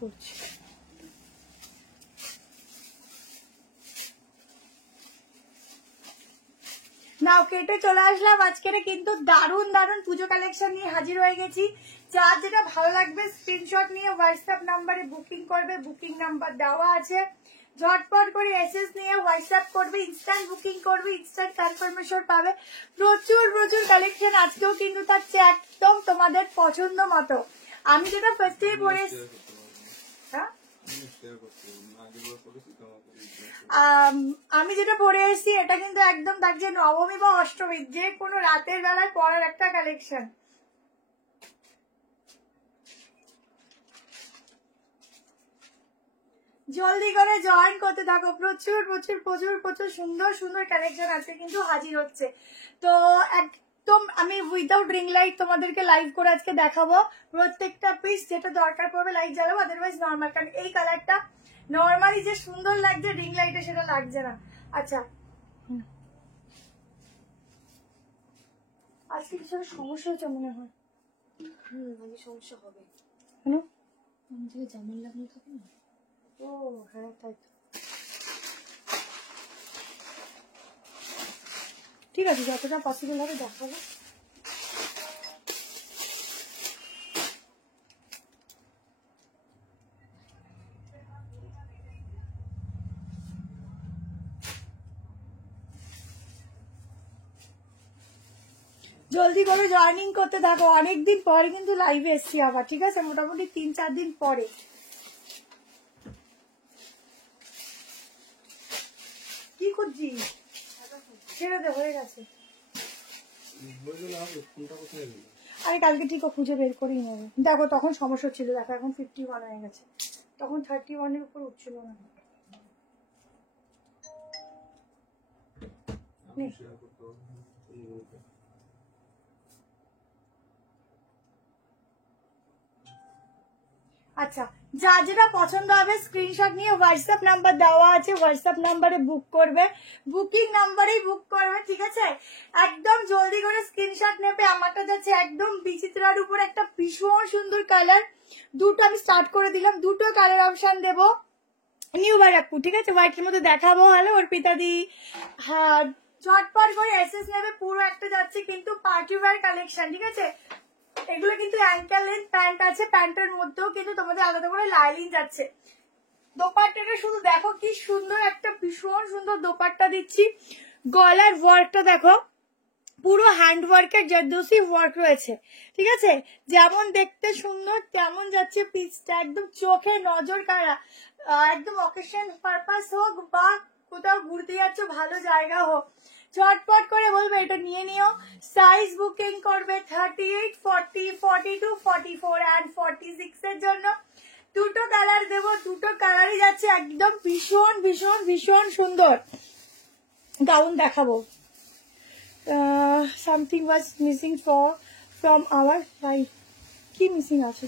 করছি। নাও কেটে চলে আসলাম। আজকের কিন্তু দারুণ দারুণ পুজো কালেকশন নিয়ে হাজির হয়ে গেছি। যার যেটা ভালো লাগবে স্ক্রিনশট নিয়ে হোয়াটসঅ্যাপ নাম্বারে বুকিং করবে, বুকিং নাম্বার দেওয়া আছে। ঝটপট করে এসএস নিয়ে হোয়াটসঅ্যাপ করবে, ইনস্ট্যান্ট বুকিং করবে, ইনস্ট্যান্ট কনফার্মেশন পাবে। প্রচুর প্রচুর কালেকশন আজকেও কিন্তু থাকছে একদম তোমাদের পছন্দ মতো। আমি যেটা ফার্স্টে পরে আমি যেটা পরে এসেছি এটা কিন্তু একদম থাকছে নবমী বা অষ্টমী যে কোনো রাতের বেলায় পরার একটা কালেকশন। জলদি করে জয়েন করতে থাকো, প্রচুর প্রচুর প্রচুর প্রচুর সুন্দর সুন্দর কালেকশন আছে কিন্তু হাজির হচ্ছে। তো একদম আমি উইদাউট রিং লাইট তোমাদেরকে লাইভ করে আজকে দেখাবো প্রত্যেকটা পিস, যেটা দরকার পড়বে লাইট জ্বালাবো, আদারওয়াইজ নর্মাল। কারণ এই কালারটা নর্মালি যে সুন্দর লাগছে রিং লাইটে সেটা লাগছে না। আচ্ছা আজকে কিছু সমস্যা হচ্ছে মনে হয়। আগে সমস্যা হবে কেন? আমাদের জামার লাগানো থাকে না। ও হ্যাঁ তাই তো, ঠিক আছে যতটা পসিবল হবে দেখাবো। জলদি করে জয়েনিং করতে থাকো, অনেকদিন পরে কিন্তু লাইভে এসছি আবার, ঠিক আছে মোটামুটি 3-4 দিন পরে। কি খুঁজছিস? ছেড়ে দে, হয়ে গেছে। আরে কালকে ঠিক খুঁজে বের করেই নেবে। দেখো তখন সমস্যা ছিল, দেখো এখন 51 হয়ে গেছে, তখন 31-এর উপর উঠছিল না। আচ্ছা যা যেটা পছন্দ হবে স্ক্রিনশট নিয়ে হোয়াটসঅ্যাপ নাম্বার দেওয়া আছে, হোয়াটসঅ্যাপ নাম্বারে বুক করবে, বুকিং নাম্বারেই বুক করবে, ঠিক আছে। একদম জলদি করে স্ক্রিনশট নেবে। আমারটা যাচ্ছে একদম বিচিত্রার উপর একটা ভীষণ সুন্দর কালার, দুটো আমি স্টার্ট করে দিলাম, দুটো কালার অপশন দেবো। নিউ ব্যারাকপুর, ঠিক আছে, হোয়াইটের মধ্যে দেখাবো। হ্যালো অর্পিতা দি, হ্যাঁ ঝটপট করে এসএস নেবে। পুরো একটা যাচ্ছে কিন্তু পার্টি ওয়্যার কালেকশন, ঠিক আছে। এগুলো কিন্তু অ্যাঙ্কেল লেন্থ প্যান্ট আছে, প্যান্টের মধ্যেও কিন্তু তোমাদের আলাদা করে লাইলিং যাচ্ছে। দোপাট্টাটা শুধু দেখো কি সুন্দর, একটা ভীষণ সুন্দর দোপাট্টা দিচ্ছি। গলার ওয়ার্কটা দেখো, পুরো হ্যান্ড ওয়ার্কের জর্দোসি ওয়ার্ক রয়েছে, ঠিক আছে। যেমন দেখতে সুন্দর তেমন যাচ্ছে পিসটা, একদম চোখে নজর কাড়া। একদম অকেশন পারপাস হোক বা কোথাও ঘুরতে যাচ্ছ ভালো জায়গা হোক, ঝটপট করে বলবে এটা নিয়ে নিও। সাইজ বুকিং করবে 38, 40, 42, 44 অ্যান্ড 46 এর জন্য। দুটো কালার দেবো, দুটো কালারই যাচ্ছে একদম ভীষণ ভীষণ ভীষণ সুন্দর। গাউন দেখাবো। something was missing from our life. কি মিসিং আছে?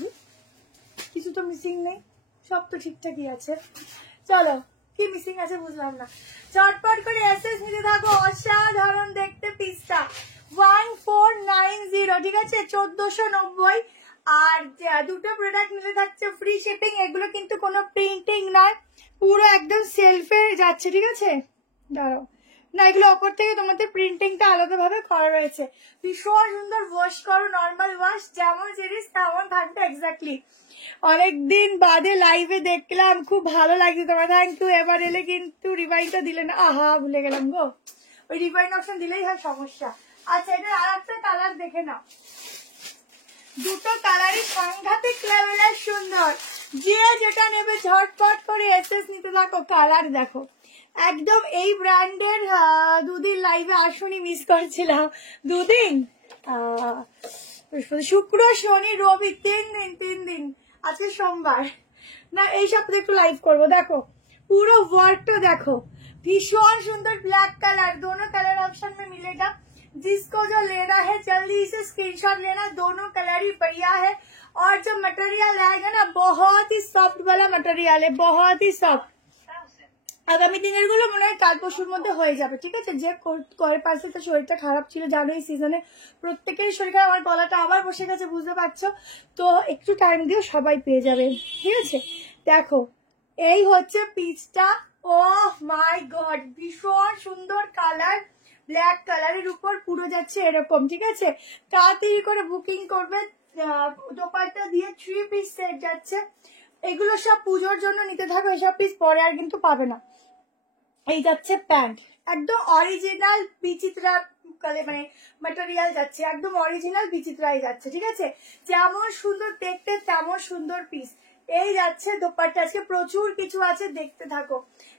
কিছু তো মিসিং নেই, সব তো ঠিকঠাকই আছে। চলো কি মিসিং আছে বুঝলাম না। চটপট করে এসএস নিতে থাকো। অসাধারণ দেখতে পিসটা 1490, ঠিক আছে, 1490। আর দুটো প্রোডাক্ট মিলে থাকছে ফ্রি শিপিং। এগুলো কিন্তু কোনো প্রিন্টিং নয়, পুরো একদম সেলফে যাচ্ছে, ঠিক আছে। দাঁড়াও না, এগুলো ওপর থেকে তোমাদের প্রিন্টিংটা আলাদাভাবে করা রয়েছে। ভীষণ সুন্দর। ওয়াশ করো, নর্মাল ওয়াশ, যেমন জিনিস তেমন থাকবে এক্স্যাক্টলি। অনেকদিন বাদে লাইভে দেখলাম, খুব ভালো লাগছে তোমার, থ্যাংক ইউ। এবার এলে কিন্তু রিভাইনটা দিলে না, আহা ভুলে গেলাম গো, ওই রিভাইন অপশন দিলেই হয় সমস্যা। আচ্ছা এটা আর একটা কালার দেখে নাও, দুটো কালারই সাংঘাতিক লেভেলের সুন্দর। যে যেটা নেবে ঝটপট করে এসএস নিতে থাকো। কালার দেখো একদম এই ব্র্যান্ডের। দুদিন লাইভে আসুনি, মিস করছিলাম। দুদিন শুক্র শনি রবি 3 দিন, আজকে সোমবার না, এই সপ্তাহে একটু লাইভ করবো। দেখো পুরো ওয়ার্কটা দেখো, भीषण सुंदर ब्लैक कलर, दोनों कलर ऑप्शन में मिलेगा। जिसको जो लेना है जल्दी से स्क्रीनशॉट लेना, दोनों कलर ही बढ़िया है। और जो मटेरियल आएगा ना बहुत ही सॉफ्ट वाला मटेरियल है, बहुत ही सॉफ्ट। আগামী দিনের গুলো মনে হয় কাল পরশুর মধ্যে হয়ে যাবে, ঠিক আছে। যে করে পাশে তার শরীরটা খারাপ ছিল, জানো এই সিজনে প্রত্যেকেরই শরীর খারাপ, আমার গলাটা আবার বসে গেছে বুঝতে পারছো, তো একটু টাইম দিও, সবাই পেয়ে যাবে, ঠিক আছে। দেখো এই হচ্ছে পিসটা, ও মাই গড ভীষণ সুন্দর কালার, ব্ল্যাক কালারের উপর পুরো যাচ্ছে এরকম, ঠিক আছে। তাড়াতাড়ি করে বুকিং করবে, দোপাট্টা দিয়ে 3 পিস সেট যাচ্ছে। এগুলো সব পুজোর জন্য নিতে থাকো, এসব পিস পরে আর কিন্তু পাবে না। এই যাচ্ছে প্যান্ট, একদম অরিজিনাল বিচিত্রা মানে ম্যাটেরিয়াল যাচ্ছে, একদম অরিজিনাল বিচিত্রাই যাচ্ছে, ঠিক আছে। যেমন সুন্দর দেখতে তেমন সুন্দর পিস। এই যাচ্ছে দোপাট্টা, আজকে প্রচুর কিছু আছে, দেখতে থাকো।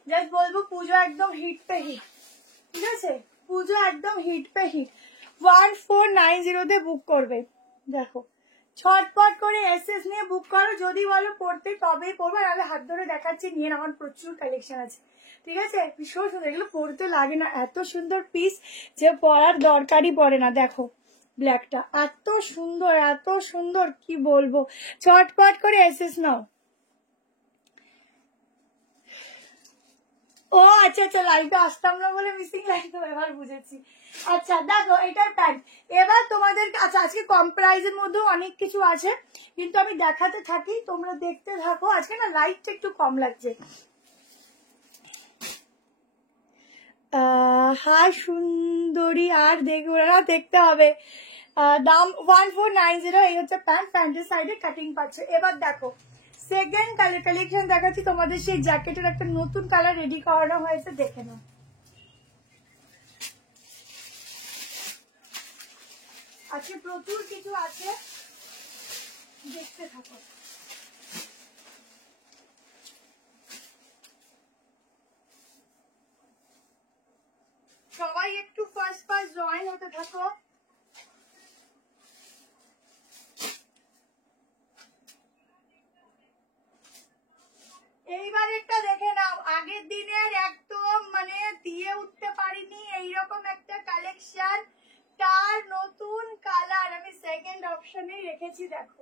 জাস্ট বলবো পুজো একদম হিট পে হিট, ঠিক আছে, পুজো একদম হিট পে হিট। 1490 তে বুক করবে। দেখো ছটপট করে এসএস নিয়ে বুক করো, যদি বলো পড়তে তবেই পড়বে, নাহলে হাত ধরে দেখাচ্ছি নিয়ে, আমার প্রচুর কালেকশন আছে, ঠিক আছে। ভীষণ সুন্দর, এগুলো পড়তে লাগে না, এত সুন্দর পিস যে পরার দরকারই পড়ে না। দেখো ব্ল্যাকটা এত সুন্দর কি বলবো, ছটপট করে এসএস নাও। ও আচ্ছা আচ্ছা, লাইভে আসতাম না বলে মিসিং লাইন, তো এবার বুঝেছি। আচ্ছা দেখো এটার প্যান্ট, এবার তোমাদের আচ্ছা আজকে কম প্রাইজের মধ্যেও অনেক কিছু আছে, কিন্তু আমি দেখাতে থাকি, তোমরা দেখতে থাকো। আজকে না লাইটটা একটু কম লাগছে। হাই সুন্দরী, আর দেখবো না, দেখতে হবে। দাম 1490, এই হচ্ছে প্যান্ট, প্যান্টের সাইডে কাটিং পাচ্ছে। এবার দেখো সেকেন্ড কালেকশন দেখাচ্ছি তোমাদের, সেই জ্যাকেটের একটা নতুন কালার রেডি করানো হয়েছে, দেখে নাও। আজকে প্রচুর কিছু আছে, দেখতে থাকো। সবাই একটু ফার্স্ট জয়েন হতে থাকো। এইবার একটা দেখে নাও, আগের দিনের একদম মানে দিয়ে উঠতে পারিনি এইরকম একটা কালেকশন, তার নতুন কালার আমি সেকেন্ড অপশনে রেখেছি। দেখো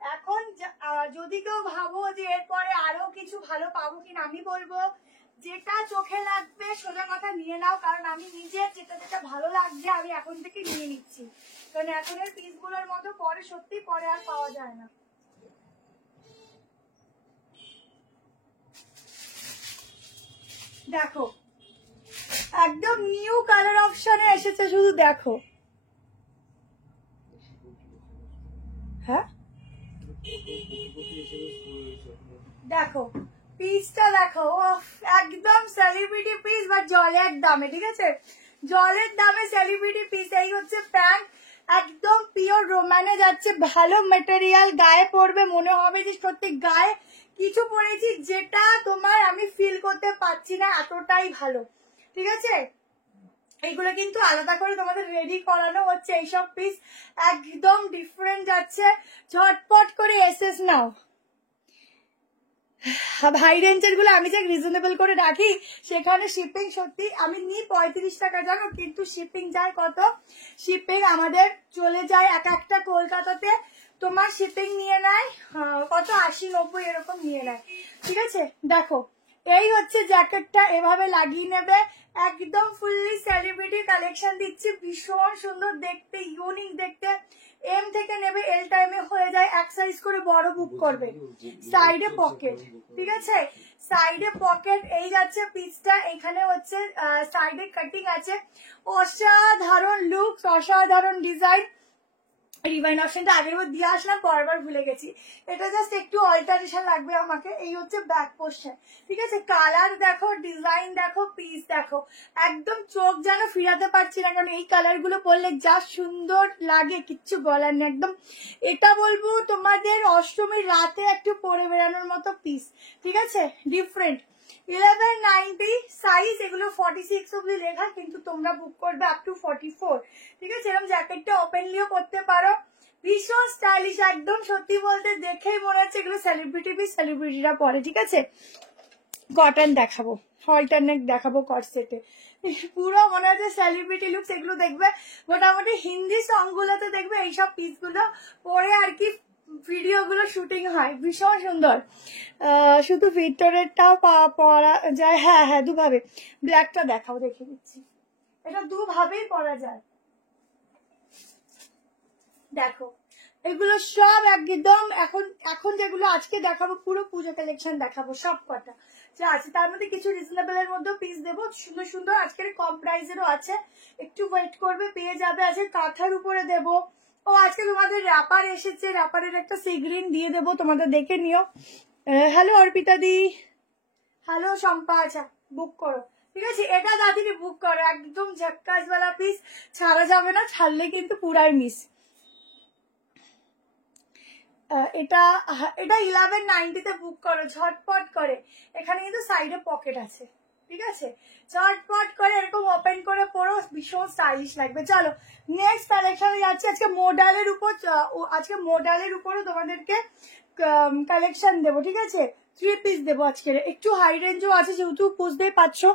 এখন যদি কেউ ভাবো যে এরপরে আরো কিছু ভালো পাবো কিনা, আমি বলবো যেটা চোখে লাগবে সোজা কথা নিয়ে নাও, কারণ আমি নিজে যেটা ভালো লাগছে আমি এখন থেকে নিয়ে নিচ্ছি, কারণ এখনের পিসগুলোর মতো পরে সত্যি পরে আর পাওয়া যায় না। দেখো একদম নিউ কালার অপশনে এসেছে, শুধু দেখো। হ্যাঁ দেখো পিসটা দেখো, একদম সেলিব্রিটি পিস, বাট জলের দামে, ঠিক আছে, জলের দামে সেলিব্রিটি পিস। এই হচ্ছে প্যান্ট, একদম পিওর রোমানে যাচ্ছে, ভালো ম্যাটেরিয়াল, গায়ে পরবে মনে হবে যে সত্যি গায়ে কিছু পরেছি, যেটা তোমার আমি ফিল করতে পারছি না, এতটাই ভালো, ঠিক আছে। এইগুলো কিন্তু আলাদা করে তোমাদের রেডি করানো হচ্ছে, এইসব পিস একদম ডিফারেন্ট যাচ্ছে, ঝটপট করে এসএস নাও। হাই রেঞ্জের গুলো আমি যে রিজনেবল করে রাখি, সেখানে শিপিং সত্যি আমি নিই 35 টাকা, জানো, কিন্তু শিপিং যায় কত, শিপিং আমাদের চলে যায় এক একটা কলকাতাতে তোমার শিপিং নিয়ে নেয় কত 80-90 এরকম নিয়ে নেয়, ঠিক আছে। দেখো এই হচ্ছে জ্যাকেটটা, এভাবে লাগিয়ে নেবে, একদম ফুললি সেলিব্রিটি কালেকশন দিচ্ছি, ভীষণ সুন্দর দেখতে, ইউনিক দেখতে। এম থেকে নেবে এল টাইমে হয়ে যায়, এক সাইজ করে বড় বুক করবে। সাইডে পকেট, ঠিক আছে, সাইডে পকেট। এই যাচ্ছে পিসটা, এখানে হচ্ছে সাইডে কাটিং আছে, অসাধারণ লুক, অসাধারণ ডিজাইন। রিভাইন অপশনটা আগের বার দিয়ে আসলাম, পরবার ভুলে গেছি, এটা জাস্ট একটু অল্টারেশন লাগবে আমাকে। এই হচ্ছে ব্যাক পোর্শন, ঠিক আছে, কালার দেখো, ডিজাইন দেখো, পিস দেখো, একদম চোখ যেন ফিরাতে পারছি না, কারণ এই কালার গুলো পরলে যা সুন্দর লাগে কিচ্ছু বলার নেই। একদম এটা বলবো তোমাদের অষ্টমীর রাতে একটু পরে বেড়ানোর মতো পিস, ঠিক আছে, ডিফারেন্ট। 1190 সাইজ, এগুলো 46 অব্দি লেখা, কিন্তু তোমরা বুক করবে আপ টু 44, ঠিক আছে। এরকম জ্যাকেটটা ওপেনলিও করতে পারো, ভীষণ স্টাইলিশ, একদম সত্যি বলতে দেখেই মনে হচ্ছে এগুলো সেলিব্রিটি পিস, সেলিব্রিটিরা পরে, ঠিক আছে। কটন দেখাবো, অল্টারনেট দেখাবো কটসেটে, পুরো মনে হচ্ছে সেলিব্রিটি লুকস। এগুলো দেখবে মোটামুটি হিন্দি সং গুলোতে দেখবে এইসব পিসগুলো পরে আর কি ভিডিওগুলো শুটিং হয়, ভীষণ সুন্দর। শুধু ভিতরেরটাও পরা যায়, হ্যাঁ হ্যাঁ দুভাবে। ব্ল্যাকটা দেখাও, দেখে দিচ্ছি, এটা দুভাবেই পরা যায়। দেখো এগুলো সব একদম এখন এখন যেগুলো আজকে দেখাবো পুরো পুজো কালেকশন দেখাবো, সব কটা যা আছে তার মধ্যে কিছু রিজনেবল এর মধ্যেও পিস দেবো, সুন্দর সুন্দর আজকের কম প্রাইসেরও আছে, একটু ওয়েট করবে পেয়ে যাবে। আজকে কাঁথার উপরে দেবো। ও আজকে তোমাদের র্যাপার এসেছে, র্যাপারের একটা সিগ্রিন দিয়ে দেবো, তোমাদের দেখে নিও। হ্যালো অর্পিতা দি, হ্যালো শম্পা, আচ্ছা বুক করো, ঠিক আছে? এটা দাদিকে বুক করো, একদম ঝাক্কাসওয়ালা পিস, ছাড়া যাবে না, ছাড়লে কিন্তু পুরাই মিস। এটা এটা 1190 বুক করো ঝটপট করে। এখানে কিন্তু সাইডে পকেট আছে, ঠিক আছে? ঝটপট করে এরকম ওপেন করে পরো, ভীষণ স্টাইলিশ লাগবে। চলো নেক্সট কালেকশনে যাচ্ছি। আজকে মোডালের উপর, আজকে মোডালের উপরও তোমাদেরকে কালেকশন দেবো, ঠিক আছে? 3 পিস দেবো আজকে, একটু হাই রেঞ্জও আছে, যেহেতু বুঝতেই পারছো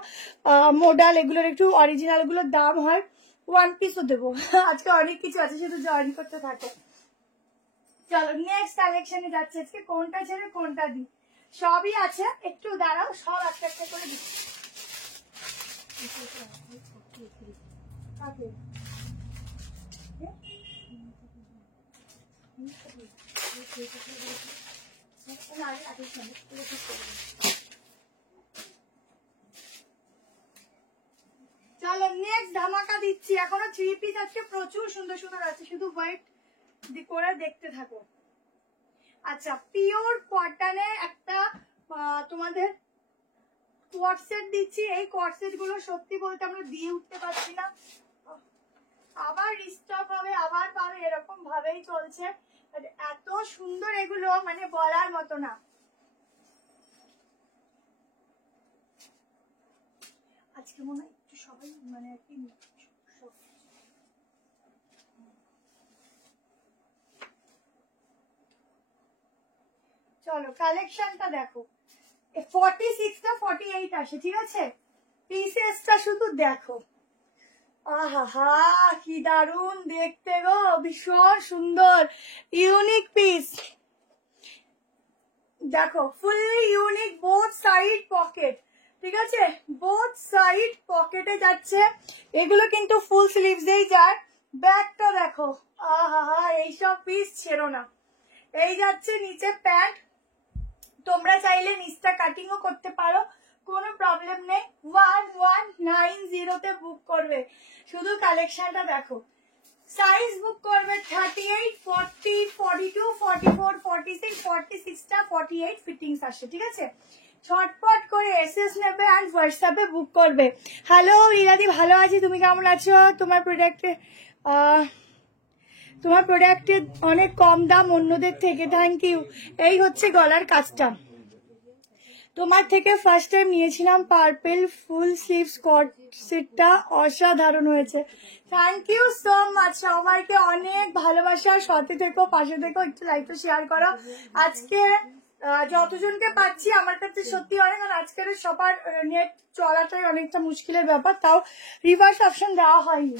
মোডাল এগুলোর একটু অরিজিনাল গুলোর দাম হয়। 1 পিসও দেবো আজকে অনেক কিছু আছে, শুধু জয়েন করতে থাকো। চলো নেক্সট কালেকশনে যাচ্ছে। আজকে কোনটা ছেড়ে কোনটা দিই, সবই আছে, একটু দাঁড়াও, সব একটা একটা করে দিচ্ছি। চলো নেক্সট ধামাকা দিচ্ছি। এখনো 3 পিস আজকে প্রচুর সুন্দর সুন্দর আছে, শুধু ওয়েট করে দেখতে থাকো। আচ্ছা পিওর কটনের একটা তোমাদের কোয়ার্ড সেট দিচ্ছি। এই কোয়ার্ড সেট গুলো সত্যি বলতে আমরা দিয়ে উঠতে পারছি না, আবার রিস্টক হবে, আবার পাবে, এরকম ভাবেই চলছে। এত সুন্দর এগুলো, মানে বলার মতো না। আজকে মনে হয় একটু সবাই মানে আর কি চলো কালেকশনটা দেখো। 46টা 48 আসে, ঠিক আছে? পিসেসটা শুধু দেখো, আহা কি দারুণ দেখতে গো, ভীষণ সুন্দর ইউনিক পিস। দেখো fully unique, both side pocket, ঠিক আছে? বোথ সাইড পকেটে যাচ্ছে, এগুলো কিন্তু ফুল স্লিভসেই যায়। ব্যাকটা দেখো, আহা এইসব পিস ছেড়ো না। এই যাচ্ছে নিচে প্যান্ট, তোমরা চাইলে নিচটা কাটিংও করতে পারো, কোনো প্রবলেম নেই। 1190 বুক করবে, শুধু কালেকশনটা দেখো। সাইজ বুক করবে 38, 40, 42, 44, 46, 46টা 48 ফিটিংস আসে, ঠিক আছে? ছটপট করে এসএস নেবে আর হোয়াটসঅ্যাপে বুক করবে। হ্যালো রিলাদি, ভালো আছি, তুমি কেমন আছো? তোমার প্রোডাক্টে অনেক কম দাম অন্যদের থেকে, থ্যাংক ইউ। এই হচ্ছে গলার কাজটা, তোমার থেকে ফার্স্ট টাইম নিয়েছিলাম, পার্পেল ফুল স্লিভ স্কট সেটটা অসাধারণ হয়েছে। থ্যাংক ইউ সো মাচ, সবাইকে অনেক ভালোবাসা, সাথে থেকো, পাশে থেকো, একটু লাইভটা শেয়ার করো। আজকে যতজনকে পাচ্ছি আমার কাছে সত্যি অনেক, আর আজকের সবার নেট চলাটাই অনেকটা মুশকিলের ব্যাপার, তাও রিভার্স অপশন দেওয়া হয়নি।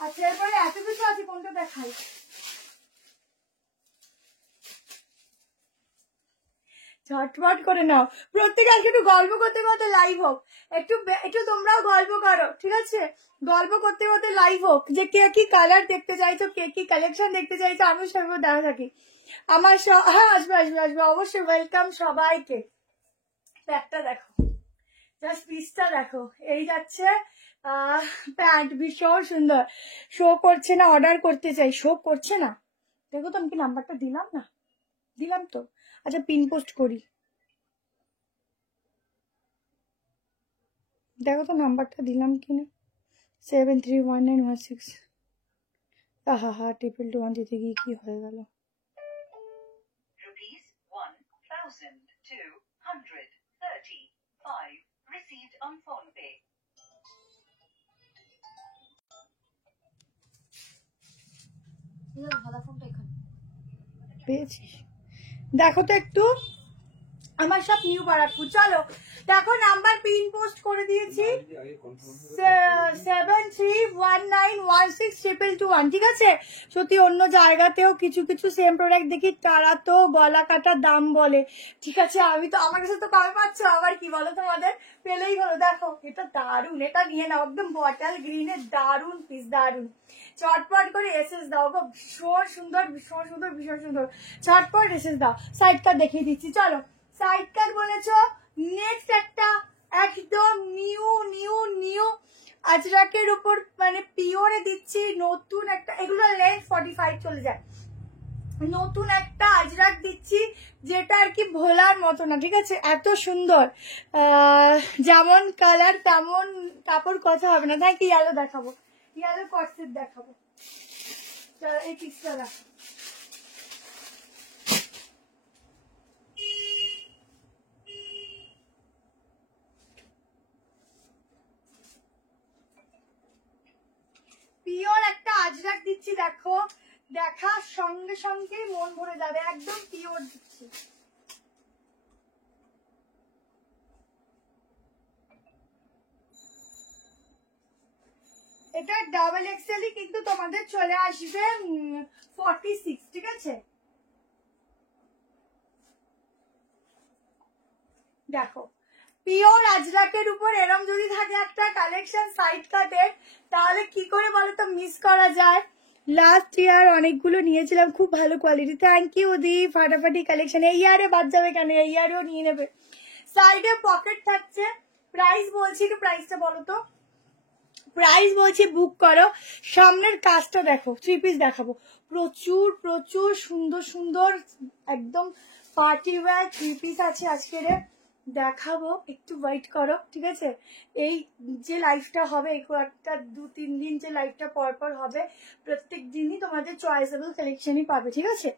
আচ্ছা এরপরে এত কিছু আছে, কোনটা দেখাই? ঝটপট করে নাও, প্রত্যেকে আজকে একটু গল্প করতে করতে লাইভ হোক, একটু একটু তোমরাও গল্প করো, ঠিক আছে? গল্প করতে করতে লাইভ হোক, যে কে কি কালার দেখতে চাইছো, কে কি কালেকশন দেখতে চাইছো, আমি সবাই দেখা থাকি। আমার হ্যাঁ আসবে আসবে আসবে, অবশ্যই ওয়েলকাম সবাইকে। একটা দেখো, জাস্ট পিসটা দেখো, এই যাচ্ছে প্যান্ট, ভীষণ সুন্দর। শো করছে না, অর্ডার করতে চাই, শো করছে না, দেখো তো আমি কি নাম্বারটা দিলাম না, দিলাম তো। আচ্ছা পিন পোস্ট করি, দেখো তো নাম্বারটা দিলাম কিনা। 731916। হা 221 দিতে গিয়ে কি হয়ে গেল? পেয়েছিস? দেখো তো একটু, আমার সব নিউ বারাকপুর। চলো দেখো, নাম্বার পিন পোস্ট করে দিয়েছি 7319162221, ঠিক আছে। সত্যি অন্য জায়গাতেও কিছু কিছু সেম প্রোডাক্ট দেখি, তারা তো গলা কাটার দাম বলে, ঠিক আছে। আমি তো, আমার কাছে তো কমে পাচ্ছ, আবার কি বলো, তোমাদের পেলেই হলো। দেখো এটা দারুন, এটা নিয়ে নাও, একদম বটল গ্রিনের দারুন পিস, দারুন। চটপট করে এসএস দাও গো, ভীষণ সুন্দর, ভীষণ সুন্দর, ভীষণ সুন্দর। চটপট এসএস দাও। সাইড কাট দেখিয়ে দিচ্ছি, চলো। সাইড কাট বলেছো, নেক্সট একটা একদম নিউ নিউ নিউ আজরাকের উপর মানে পিওরে দিচ্ছি, নতুন একটা, এগুলো লেন্থ 45 চলে যায়। নতুন একটা আজরাক দিচ্ছি, যেটা আর কি ভোলার মতো না, ঠিক আছে। এত সুন্দর, যেমন কালার তেমন কাপড়, কথা হবে না। তাই কি ইয়েলো দেখাবো, ইয়েলো কটসেট দেখাবো। এই পিসটা দেখো, পিওর একটা আজরাক দিচ্ছি, দেখো, দেখার সঙ্গে সঙ্গে মন ভরে যাবে, একদম পিওর দিচ্ছি। এটা ডাবল এক্সেলই, কিন্তু তোমাদের চলে আসবে 46, ঠিক আছে। দেখো পিওর আজরাকের উপর এরম যদি থাকে একটা কালেকশন সাইড কাটের, তাহলে কি করে বলো তো মিস করা যায়। লাস্ট ইয়ার অনেকগুলো নিয়েছিলাম, খুব ভালো কোয়ালিটি। থ্যাংক ইউ দি, ফাটাফাটি কালেকশন। এই ইয়ারে বাদ যাবে কেন, এই ইয়ারেও নিয়ে নেবে। সাইডে পকেট থাকছে। প্রাইস বলছি, একটু প্রাইসটা বলো তো। প্রাইস বলছি বুক করো। সামনের কাজটা দেখো, 3 পিস দেখাবো, প্রচুর প্রচুর সুন্দর সুন্দর একদম পার্টি ওয়্যার 3 পিস আছে আজকের দেখাবো। একটু ওয়েট করো, ঠিক আছে। এই যে লাইফটা হবে, এই কয়েকটা 2-3 দিন যে লাইফটা পর পর হবে, প্রত্যেক দিনই তোমাদের চয়েসেবল কালেকশনই পাবে, ঠিক আছে।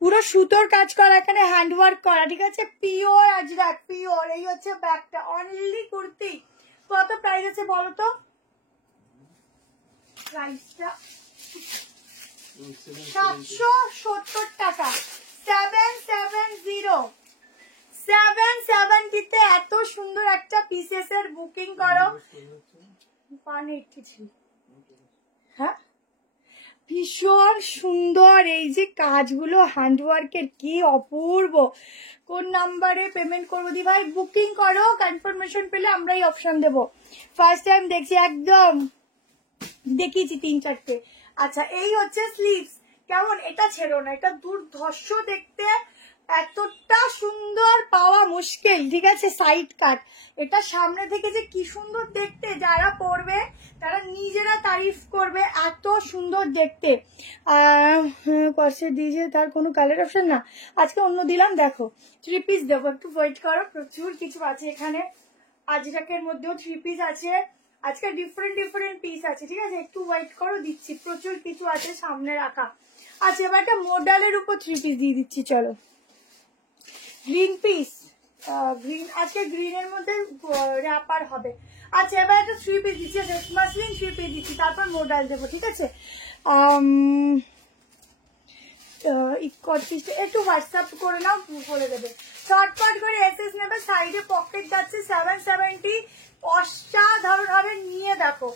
পুরো সুতোর কাজ করা, এখানে হ্যান্ডওয়ার্ক করা, ঠিক আছে। Pure Ajrak, pure. এই হচ্ছে ব্যাগটা, অনলি কুর্তি। কত প্রাইস আছে বলো তো, প্রাইসটা 770 টাকা। 770 এত সুন্দর একটা পিসেসের বুকিং করো। 183, হ্যাঁ, ভীষণ সুন্দর। এই যে কাজগুলো হ্যান্ডওয়ার্কের, কি অপূর্ব। কোন নাম্বারে পেমেন্ট করবো দি ভাই, বুকিং করো, কনফার্মেশন পেলে আমরাই অপশন দেবো। ফার্স্ট টাইম দেখছি, একদম দেখিয়েছি 3-4টে। আচ্ছা, এই হচ্ছে স্লিভস। কেমন, এটা ছেড়ো না, এটা দুর্ধর্ষ দেখতে, এতটা সুন্দর পাওয়া মুশকিল, ঠিক আছে। সাইড কাট, এটা সামনে থেকে যে কি সুন্দর দেখতে, যারা পরবে তারা নিজেরা তারিফ করবে, এত সুন্দর দেখতে। কষ্টে দিয়েছে, তার কোনো কালার অপশন না, আজকে অন্য দিলাম। দেখো 3 পিস দেবো, একটু ওয়েট করো, প্রচুর কিছু আছে এখানে। আজরাকের মধ্যেও 3 পিস আছে, আজকে ডিফারেন্ট ডিফারেন্ট পিস আছে, ঠিক আছে। একটু ওয়েট করো, দিচ্ছি, প্রচুর কিছু আছে সামনে রাখা। আচ্ছা, এবার একটা মডেলের উপর 3 পিস দিয়ে দিচ্ছি, চলো। গ্রিন পিস, গ্রিন, আজকে গ্রিনের মধ্যে র্যাপার হবে। আচ্ছা, এবার একটা 3 পিস দিচ্ছি, মাসলিন 3 পিস দিচ্ছি, তারপর মডেল দেবো, ঠিক আছে। 31টা একটু হোয়াটসঅ্যাপ করে নাও, বলে দেবে। শর্টকাট করে এসএস নেবে, সাইডে পকেট যাচ্ছে 770, অসাধারণ হবে, নিয়ে দেখো,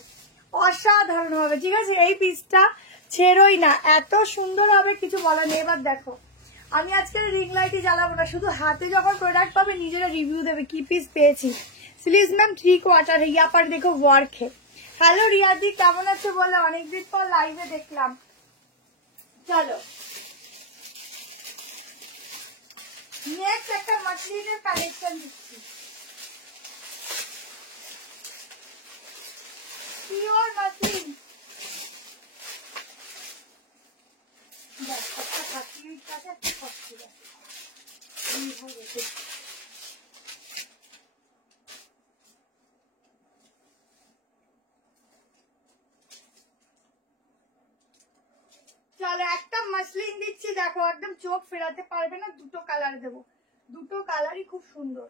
অসাধারণ হবে, ঠিক আছে। এই পিসটা ছেড়োই না, এত সুন্দর হবে, কিছু বলার নেই। এবার দেখো, আমি আজকে রিং লাইটই জ্বালাবো না, শুধু হাতে যখন প্রোডাক্ট পাবে নিজেরা রিভিউ দেবে কি পিস পেয়েছি। স্লিভস ম্যাম 3/4, ইয়াপার দেখো ওয়ার্ক। হ্যালো রিয়াদি, কেমন আছে বলো, অনেকদিন পর লাইভে দেখলাম। চলো নেক্সট একটা মাসলিনের কালেকশন দিচ্ছি, পিওর মাসলিন। একটা 38 আছে, একটা 40 আছে। চলো একটা মাসলিন দিচ্ছি, দেখো একদম চোখ ফেরাতে পারবে না, দুটো কালার দেবো, দুটো কালারই খুব সুন্দর,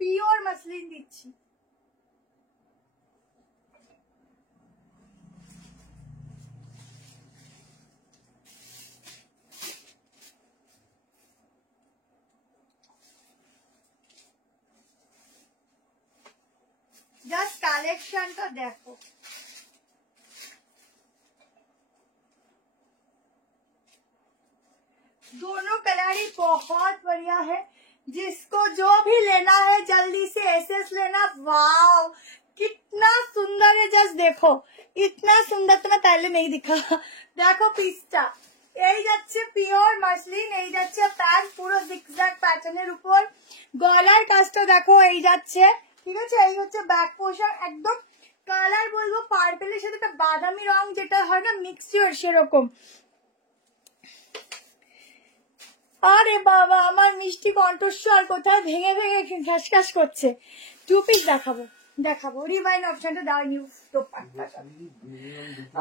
পিওর মাসলিন দিচ্ছি। জাস্ট কালেকশনটা দেখো, दोनों कलर ही बहुत बढ़िया है। जिसको जो भी लेना है जल्दी से एसएस लेना। वाओ कितना सुंदर है, जस्ट देखो इतना सुंदर तो मैं पहले नहीं दिखा। देखो पीसटा এই যাচ্ছে পিওর মাসলিন, এই যাচ্ছে প্যান্ট পুরো জিগজ্যাগ প্যাটার্নের উপর, গলার কাজটা দেখো এই যাচ্ছে, ঠিক আছে। এই হচ্ছে ব্যাক পোর্শন, একদম কালার বলবো পার্পেলের সাথে একটা বাদামি রং যেটা হয় না মিক্সচার সেরকম। আরে বাবা আমার মিষ্টি কণ্ঠস্বর কোথায় ভেঙে ভেঙে ঘাস ঘাস করছে। টু পিস দেখাবো দেখাবো, রিভাইন অপশনটা দাও। নিউ দোপাট্টাটা,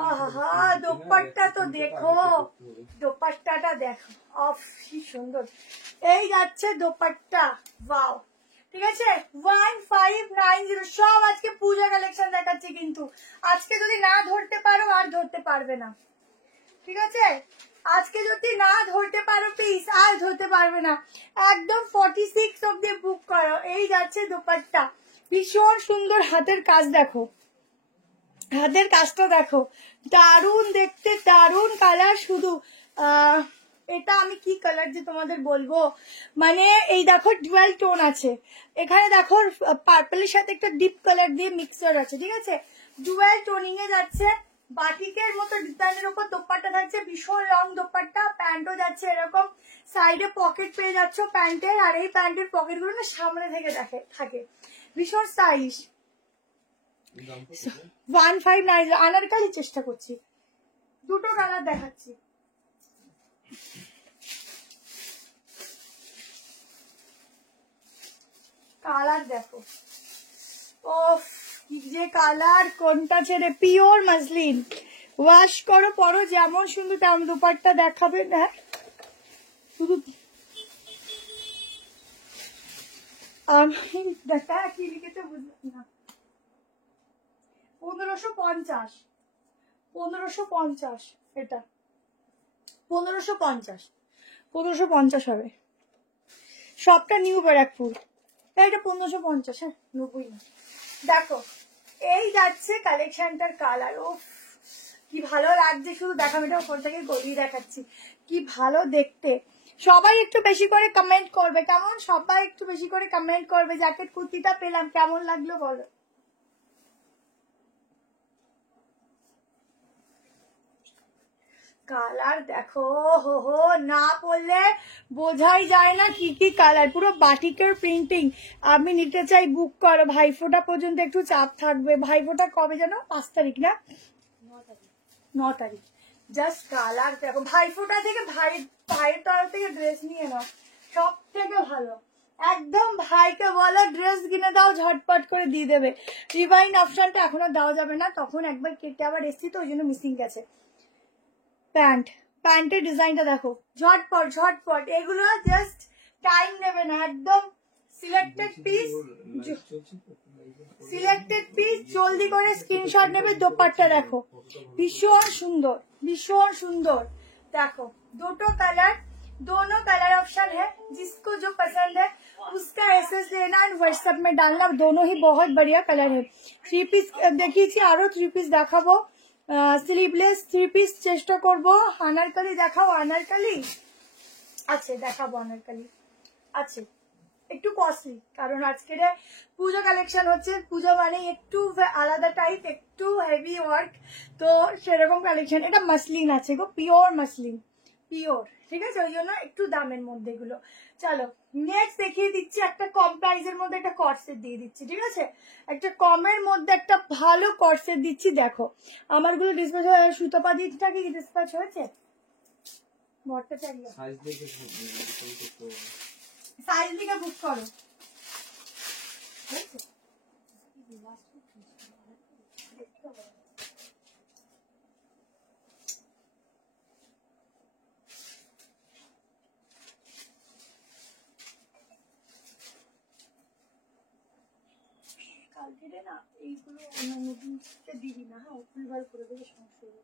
আহা দোপাট্টা তো দেখো, দোপাট্টাটা দেখো অফ কি সুন্দর। এই যাচ্ছে দোপাট্টা, ওয়াও ঠিক আছে। 1590 সব আজকে পূজা কালেকশন দেখাচ্ছি, কিন্তু আজকে যদি না ধরতে পারো আর ধরতে পারবে না, ঠিক আছে। আজকে যদি না ধরতে পারো পিস আর ধরতে পারবে না, একদম 46 অব্দি বুক করো। এই যাচ্ছে দোপাট্টা, ভীষণ সুন্দর হাতের কাজ দেখো, হাতের কাজটা দেখো, দারুণ দেখতে, দারুণ কালার। শুধু এটা আমি কি কালার যে তোমাদের বলবো, মানে এই দেখো ডুয়াল টোন আছে এখানে, দেখো পার্পলের সাথে একটা ডিপ কালার দিয়ে মিক্সার আছে, ঠিক আছে। ডুয়াল টোনিং এ যাচ্ছে, বাটিকের মতো ডিজাইনের উপর দোপাট্টা থাকছে, ভীষণ লং দোপাট্টা। প্যান্টও যাচ্ছে এরকম, সাইডে পকেট পেয়ে যাচ্ছ প্যান্টের, আর এই প্যান্টের পকেট গুলো না সামনে থেকে থাকে, ভীষণ স্টাইলিশ। 1590 আনারকলি চেষ্টা করছি, দুটো কালার দেখাচ্ছি। কালার দেখো, ওফ কি যে কালার, কোনটা ছেড়ে। পিওর মাসলিন, ওয়াশ করো পরো যেমন সুন্দর তেমন। দোপাট্টা দেখাবে না শুধু, আমি দেখা কি লিখেছে বুঝলাম না। 1550 1550 এটা 1550 হবে সবটা, নিউ ব্যারাকপুর। এটা 1550, হ্যাঁ 90 না। দেখো এই যাচ্ছে কালেকশনটার কালার, ও কি ভালো লাগছে, শুধু দেখা মেটা ওপর থেকে গলিয়ে দেখাচ্ছি, কি ভালো দেখতে। সবাই একটু বেশি করে কমেন্ট করবে কেমন, সবাই একটু বেশি করে কমেন্ট করবে। জ্যাকেট কুর্তিটা পেলাম, কেমন লাগলো বলো। কালার দেখো, হো হো না পড়লে বোঝাই যায় না কি কি কালার, পুরো বাটিকের প্রিন্টিং। আমি নিতে চাই বুক করো, ভাইফোঁটা পর্যন্ত একটু চাপ থাকবে। ভাইফোঁটা কবে যেন, 5 তারিখ না 9 তারিখ। জাস্ট কালার দেখো, ভাইফোঁটা থেকে ভাইয়ের তরফ থেকে ড্রেস নিয়ে নাও, সব থেকে ভালো। একদম ভাইকে বলো ড্রেস কিনে দাও, ঝটপট করে দিয়ে দেবে। রিভাইন অপশনটা এখনো দেওয়া যাবে না, তখন একবার কেটে আবার এসছি তো ওই জন্য মিসিং গেছে। প্যান্টের ডিজাইনটা দেখো, ঝটপট ঝটপট, এগুলো জাস্ট টাইম নেবে না, একদম সিলেক্টেড পিস জলদি করে স্ক্রিনশট নেবে। দোপাট্টা দেখো ভীষণ সুন্দর, ভীষণ সুন্দর। देखो दोनों कलर ऑप्शन है, जिसको जो पसंद है उसका एसएस लेना एंड व्हाट्सएप में डालना। दोनों ही बहुत बढ़िया कलर है। 3 পিস দেখিয়েছি, আরো 3 পিস দেখাবো। স্লিভলেস 3 পিস চেষ্টা করব। আনারকলি দেখাও, আনারকলি আছে দেখাবো, আনারকলি আছে একটু কস্টলি, কারণ আজকের পুজো কালেকশন হচ্ছে, পুজো মানে একটু আলাদা টাইপ, একটু হেভি ওয়ার্ক, তো সেরকম কালেকশন। এটা মাসলিন আছে গো, পিওর মাসলিন, পিওর, ঠিক আছে, ওই জন্য একটু দামের মধ্যে এগুলো। চলো নেক্সট দেখিয়ে দিচ্ছি, একটা কম প্রাইসের মধ্যে একটা কর্সেট দিয়ে দিচ্ছি, ঠিক আছে, একটা কমের মধ্যে একটা ভালো কর্সেট দিচ্ছি। দেখো আমারগুলো ডিসপ্যাচ হয়ে, সুতপা দিটা কি ডিসপ্যাচ হয়েছে, ভট্টাচার্য সাইজ দিকে বুক করো। কালকে না এইগুলো নতুনকে দিবি না, হ্যাঁ ভুলভাল করে দেবে, সমস্যা হবে।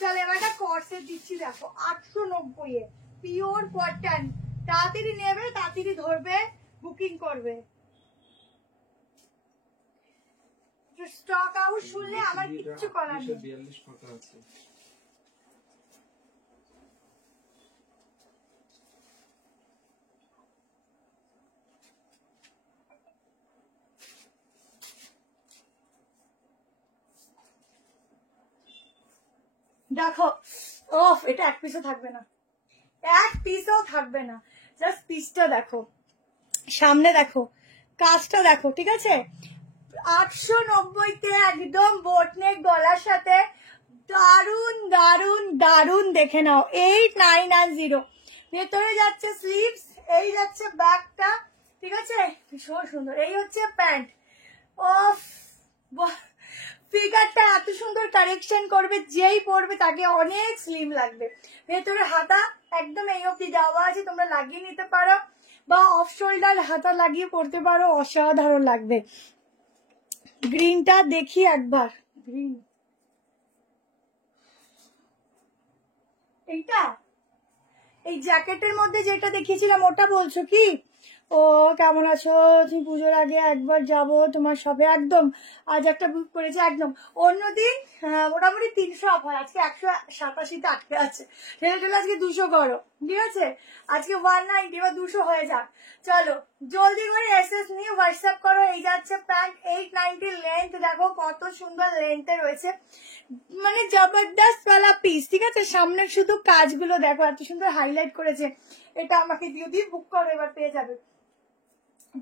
চল এবার একটা কর্সেট দিচ্ছি, দেখো 890 এ পিওর কটন, তাড়াতাড়ি নেবে, তাড়াতাড়ি ধরবে, বুকিং করবে। স্টক আউট শুনলে আমার কিচ্ছু করার নেই। 42 টাকা আছে। দেখো ওফ, এটা এক পিসও থাকবে না, এক পিসও থাকবে না। জাস্ট পিসটা দেখো, সামনে দেখো, কাজটা দেখো, ঠিক আছে। 890-তে একদম বোটনেক গলার সাথে দারুন দারুন দারুন, দেখে নাও। 8990। ভেতরে যাচ্ছে স্লিভস, এই যাচ্ছে ব্যাকটা, ঠিক আছে, ভীষণ সুন্দর। এই হচ্ছে প্যান্ট। অফ, ফিগারটা এত সুন্দর কারেকশন করবে, যেই পরবে তাকে অনেক স্লিম লাগবে। ভেতরে হাতা একদম এই অবধি দেওয়া আছে, তোমরা লাগিয়ে নিতে পারো বা অফ শোল্ডার হাতা লাগিয়ে পরতে পারো, অসাধারণ লাগবে। গ্রিনটা দেখি একবার, গ্রিন এইটা, এই জ্যাকেটের মধ্যে যেটা দেখিয়েছিলাম ওটা বলছো কি? ও কেমন আছো তুমি? পুজোর আগে একবার যাব তোমার শপে, একদম আজ একটা বুক করেছি একদম। অন্যদিন মোটামুটি 300 অফ হয়, আজকে 187-তে আটকে আছে, ঠেলে ঠেলে আজকে 200 করো, ঠিক আছে। আজকে 190 বা 200 হয়ে যাক। চলো জলদি করে এসএস নিয়ে হোয়াটসঅ্যাপ করো। এই যাচ্ছে প্যান্ট, 890 লেন্থ, দেখো কত সুন্দর লেন্থে রয়েছে, মানে জবরদস্ত ওয়ালা পিস, ঠিক আছে। সামনে শুধু কাজগুলো দেখো, এত সুন্দর হাইলাইট করেছে। এটা আমাকে দিয়ে বুক করো, এবার পেয়ে যাবে।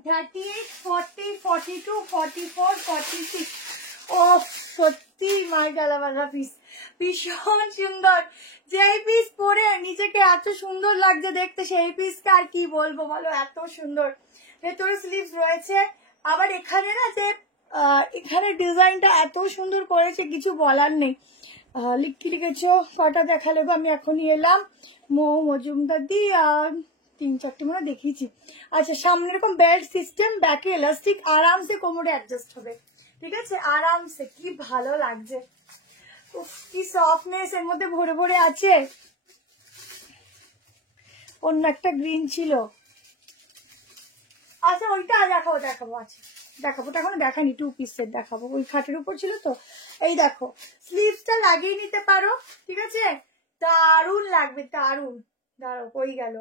38, 40, 42, 44, 46। ও সত্যি মার গালাওয়ালা পিস, ভীষণ সুন্দর। যেই পিস পরে নিজেকে এত সুন্দর লাগছে দেখতে, সেই পিসকে আর কি বলবো বলো, এত সুন্দর। ভেতরে স্লিভস রয়েছে, আবার এখানে না যে এখানে ডিজাইনটা এত সুন্দর করেছে, কিছু বলার নেই। কি লিখেছো? কটা দেখালে গো? আমি এখনই এলাম। মজুমদার দি 3-4টে মনে দেখিয়েছি। আচ্ছা, সামনে এরকম বেল্ট সিস্টেম, ব্যাকে এলাস্টিক, আরামসে কোমরে অ্যাডজাস্ট হবে, ঠিক আছে, আরামসে। কি ভালো লাগছে, উফ কি সফটনেস এর মধ্যে ভরে ভরে আছে। অন্য একটা গ্রিন ছিল, আচ্ছা ওইটা দেখাবো দেখাবো, আচ্ছা দেখাবো, ওটা এখনো দেখানি, 2 পিস সেট দেখাবো, ওই খাটের উপর ছিল তো। এই দেখো স্লিভসটা লাগিয়ে নিতে পারো, ঠিক আছে, দারুণ লাগবে, দারুণ। দাঁড়াও, কই গেল?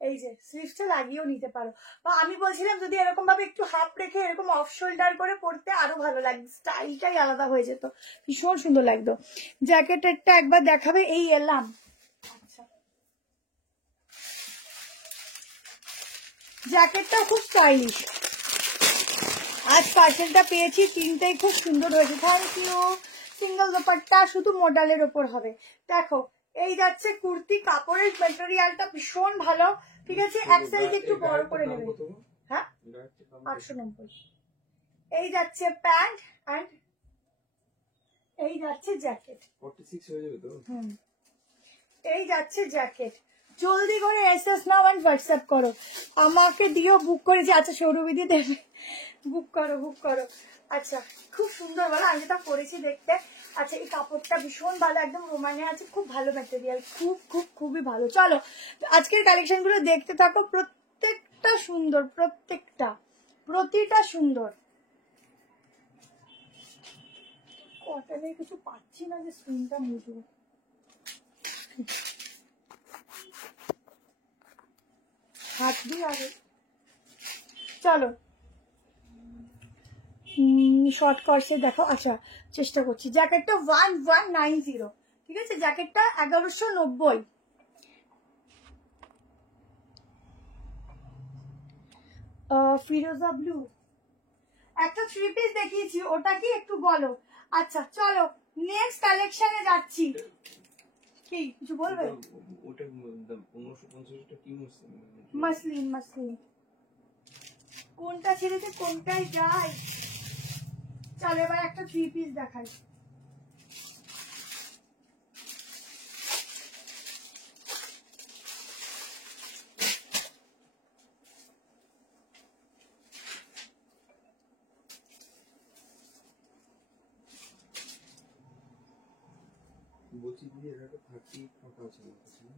এই যে স্লিভসটা লাগিয়েও নিতে পারো, বা আমি বলছিলাম যদি এরকম ভাবে একটু হাফ রেখে এরকম অফ শোল্ডার করে পড়তে আরো ভালো লাগবে, স্টাইলটাই আলাদা হয়ে যেত, ভীষণ সুন্দর লাগতো। জ্যাকেটেরটা একবার দেখাবে, এই এলাম। আচ্ছা, জ্যাকেটটা খুব স্টাইলিশ, আজ পার্সেলটা পেয়েছি, 3টেই খুব সুন্দর হয়েছে, থ্যাংক ইউ। সিঙ্গেল দোপাট্টা, শুধু মডেলের ওপর হবে। দেখো এই যাচ্ছে কুর্তি, কাপড়ের ম্যাটেরিয়ালটা ভীষণ ভালো, ঠিক আছে। এক্সেলকে একটু বড় করে নেবে। হ্যাঁ 890। এই যাচ্ছে প্যান্ট অ্যান্ড এই যাচ্ছে জ্যাকেট, 46 হয়ে যাবে তো। এই যাচ্ছে জ্যাকেট। জলদি করে এসএস নাও এন্ড হোয়াটসঅ্যাপ করো, আমাকে দিও, বুক করেছি। আচ্ছা সৌরবিধি দেবে, বুক করো বুক করো। আচ্ছা খুব সুন্দর বলো, আমি যেটা পরেছি দেখতে। আচ্ছা এই কাপড়টা ভীষণ ভালো, একদম রোমানে আছে, খুব ভালো ম্যাটেরিয়াল, খুব খুব খুবই ভালো। চলো আজকের কালেকশন গুলো দেখতে থাকো, প্রত্যেকটা সুন্দর, প্রতিটা সুন্দর। কটনে কিছু পাচ্ছি না, যে স্ক্রিনটা মুছবো। হাত দিয়ে আগে চলো শর্ট কর্সে দেখো। আচ্ছা চেষ্টা করছি, জ্যাকেটটা 1190, ঠিক আছে, জ্যাকেটটা 1190। ফিরোজা ব্লু, একটা 3 পিস দেখিয়েছি, ওটা কি একটু বলো। আচ্ছা চলো নেক্সট কালেকশনে যাচ্ছি। কি কিছু বলবে? ওটা 1550 টা কি মাসলিন, মাসলিন কোনটা ছেড়েছে কোনটাই যায়। চলো এবার একটা 3 পিস দেখাই। বলছি দিদি এটা একটা 30 টাকা আছে আমার কাছে না?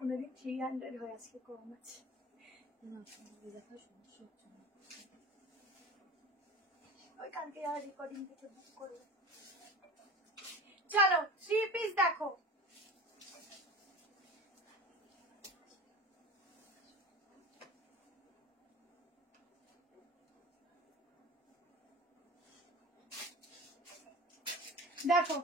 ওনাদের 300 হয়ে আজকে কম আছে। না তোমার দেখা সমস্যা হচ্ছে না। ওই কালকে আর রেকর্ডিং থেকে বুক করবে। চলো 3 পিস দেখো। দেখো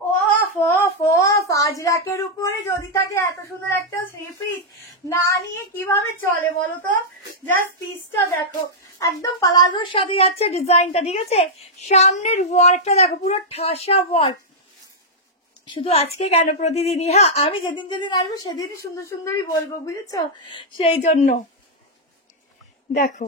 ওফ ওফ ওফ আজরাকের উপরে যদি থাকে এত সুন্দর একটা 3 পিস না নিয়ে কিভাবে চলে বলো তো? জাস্ট পিসটা দেখো, একদম প্লাজোর সাথে যাচ্ছে ডিজাইনটা, ঠিক আছে? সামনের ওয়ার্কটা দেখো, পুরো ঠাসা ওয়ার্ক। শুধু আজকে কেন, প্রতিদিনই। হ্যাঁ, আমি যেদিন যেদিন আসবো সেদিনই সুন্দর সুন্দরই বলবো, বুঝেছো? সেই জন্য দেখো,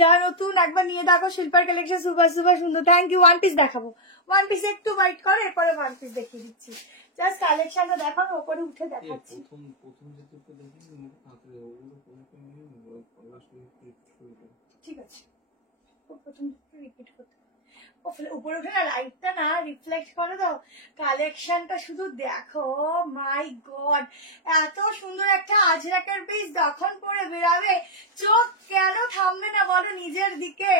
যারা নতুন একবার নিয়ে দেখো শিল্পার কালেকশন, সুপার সুপার সুন্দর। Thank you. 1 পিস দেখাবো, 1 পিস একটু ওয়েট করো, এরপরে 1 পিস দেখিয়ে দিচ্ছি। জাস্ট কালেকশনটা দেখো, ওপরে উঠে দেখাচ্ছি। প্রথম যে দুটো দেখি তাতে ওগুলো কোনো ঠিক আছে, প্রথম রিপিট করতে উপরে উঠে না, লাইটটা না রিফ্লেক্ট করে দাও। কালেকশনটা শুধু দেখো, মাই গড, এত সুন্দর একটা আজরাকের পিস যখন পরে বেরাবে চোখ কেন থামবে না বলো নিজের দিকে?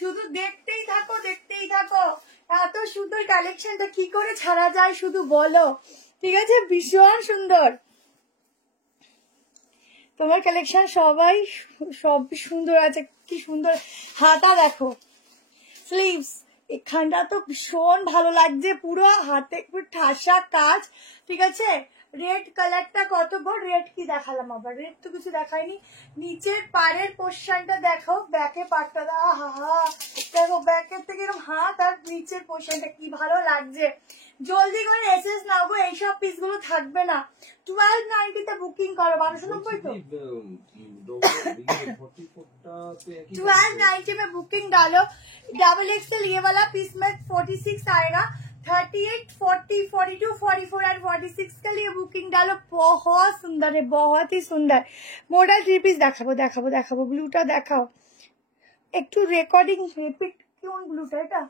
শুধু দেখতেই থাকো, দেখতেই থাকো। এত সুন্দর কালেকশনটা কি করে ছাড়া যায় শুধু বলো, ঠিক আছে? ভীষণ সুন্দর তোমার কালেকশন, সবাই সব সুন্দর আছে। কি সুন্দর হাতা দেখো, স্লিভস এখানটা তো ভীষণ ভালো লাগছে, পুরো হাতে পুরো ঠাসা কাজ, ঠিক আছে? রেড কালারটা কত বড়, রেড কি দেখালাম আবার, রেড তো কিছু দেখায়নি। নিচের পাড়ের পোর্শনটা দেখো, ব্যাকে পাটটা দাও, হা হা দেখো, ব্যাকের থেকে এরকম হাত আর নিচের পোর্শনটা কি ভালো লাগছে। জলদি করে এসএস নাও গো, এইসব পিস গুলো থাকবে না। 1290 তে বুকিং করো। 1290 তো 1290 में बुकिंग डालो। डबल एक्सएल ये वाला पीस में 46 आएगा, 38, 40, 42, 44 एंड 46 के लिए बुकिंग डालो। बहुत सुंदर है, बहुत ही सुंदर मॉडल 3 পিস দেখাবো দেখাবো দেখাবো। ব্লুটা দেখাও একটু, রেকর্ডিং রিপিট কোন ব্লুটা? এটা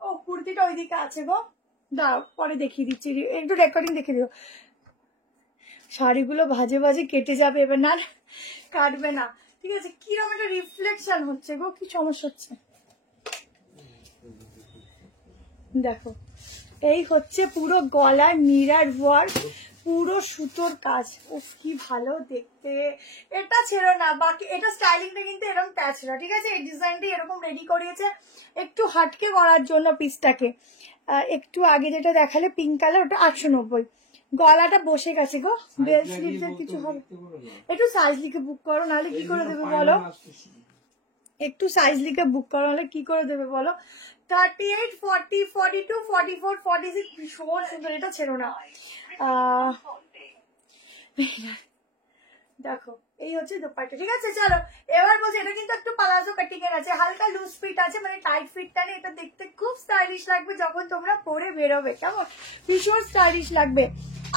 ও কুর্তিটা ওইদিকে আছে গো, দাও পরে দেখিয়ে দিচ্ছি, একটু রেকর্ডিং দেখিয়ে দিও। শাড়িগুলো ভাজে ভাজে কেটে যাবে এবার, না কাটবে না, ঠিক আছে? কিরকম একটা রিফ্লেকশন হচ্ছে গো, কি সমস্যা হচ্ছে দেখো। এই হচ্ছে পুরো গলায় মিরার ওয়ার্ক, পুরো সুতোর কাজ। উফ কি ভালো দেখতে, এটা ছেড়ো না। বাকি এটা স্টাইলিংটা কিন্তু এরকম প্যাচরা, ঠিক আছে? এই ডিজাইনটা এরকম রেডি করিয়েছে একটু হাটকে করার জন্য পিসটাকে। একটু আগে যেটা দেখালে পিঙ্ক কালার, ওটা 890। গলাটা বসে গেছে গো, বেল স্লিভসের কিছু হবে। একটু সাইজ লিখে বুক করো, নাহলে কি করে দেবে বলো? একটু সাইজ লিখে বুক করো, নাহলে কি করে দেবে বলো? 38, 40, 42, 44, 46 ভীষণ সুন্দর, এটা ছেড়ো না। দেখো এই হচ্ছে দোপাট্টা, ঠিক আছে? চলো এবার বলছি, এটা কিন্তু একটু পালাজো কাটিং এর আছে, হালকা লুজ ফিট আছে, মানে টাইট ফিটটা নেই। এটা দেখতে খুব স্টাইলিশ লাগবে যখন তোমরা পরে বেরোবে, কেমন ভীষণ স্টাইলিশ লাগবে।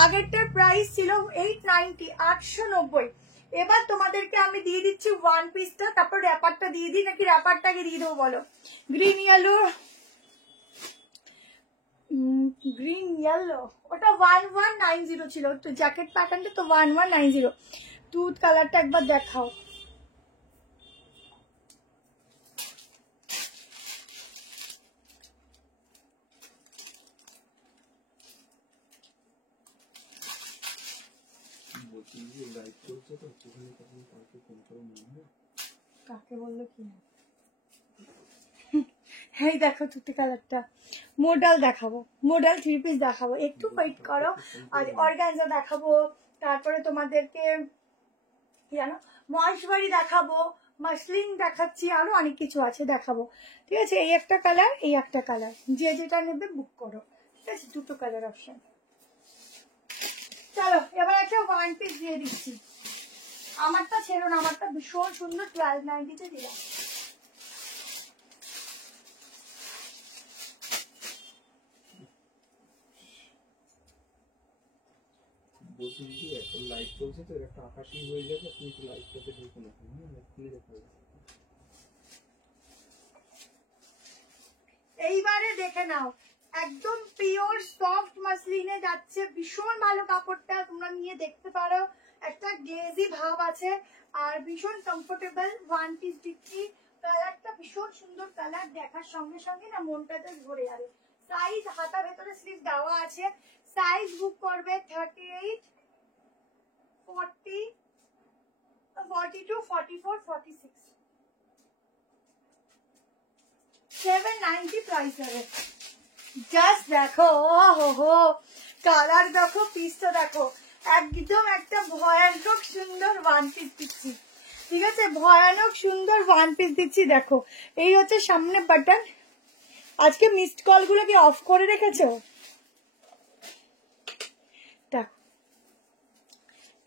আগেরটার প্রাইস ছিল 890, 890। এবার তোমাদেরকে আমি দিয়ে দিচ্ছি 1 পিসটা, তারপর র্যাপারটা দিয়ে দিই, নাকি র্যাপারটাকে দিয়ে দেবো বলো? গ্রিন ইয়েলো, গ্রিন ইয়েলো, ওটা 1190 ছিল তো, জ্যাকেট প্যাটার্নটা তো 1190। দুধ কালারটা একবার দেখাও। কাকে বললো কি না? এই দেখো তুতি কালারটা, মডেল দেখাবো, মডেল 3 পিস দেখাবো, একটু ওয়েট করো। আর অর্গানজা দেখাবো, তারপরে তোমাদেরকে কি জানো মহেশবাড়ি দেখাবো, মাসলিন দেখাচ্ছি, আরো অনেক কিছু আছে দেখাবো, ঠিক আছে? এই একটা কালার, এই একটা কালার, যে যেটা নেবে বুক করো, ঠিক আছে? দুটো কালার অপশন। চলো এবার একটা 1 পিস দিয়ে দিচ্ছি। আমারটা ছেড়ো না, আমারটা ভীষণ সুন্দর, 1290 তে দিলাম। বলছি দিদি এখন লাইভ চলছে তো একটা আকাশি হয়ে যাবে, আপনি একটু লাইভটাতে ঢুকুন এখন, হ্যাঁ খুলে দেখা যাবে। এইবারে দেখে নাও, একদম পিওর সফট মাসলিনে যাচ্ছে, ভীষণ ভালো কাপড়টা, তোমরা নিয়ে দেখতে পারো, একটা গ্লেজি ভাব আছে আর ভীষণ কমফোর্টেবল। ওয়ান পিস দিচ্ছি, কালারটা ভীষণ সুন্দর কালার, দেখার সঙ্গে সঙ্গে না মনটাতে ভরে যাবে। সাইজ হাতা ভেতরে স্লিভ দেওয়া আছে, সাইজ বুক করবে 38, 40, 42, 44, 46, 790 প্রাইস হবে। জাস্ট দেখো, ওহো কালার দেখো, পিসটা দেখো, একদম একটা ভয়ানক সুন্দর ওয়ান পিস দিচ্ছি, ঠিক আছে, ভয়ানক সুন্দর ওয়ান পিস দিচ্ছি। দেখো এই হচ্ছে সামনে বাটন। আজকে মিসড কল গুলো কি অফ করে রেখেছো? দেখো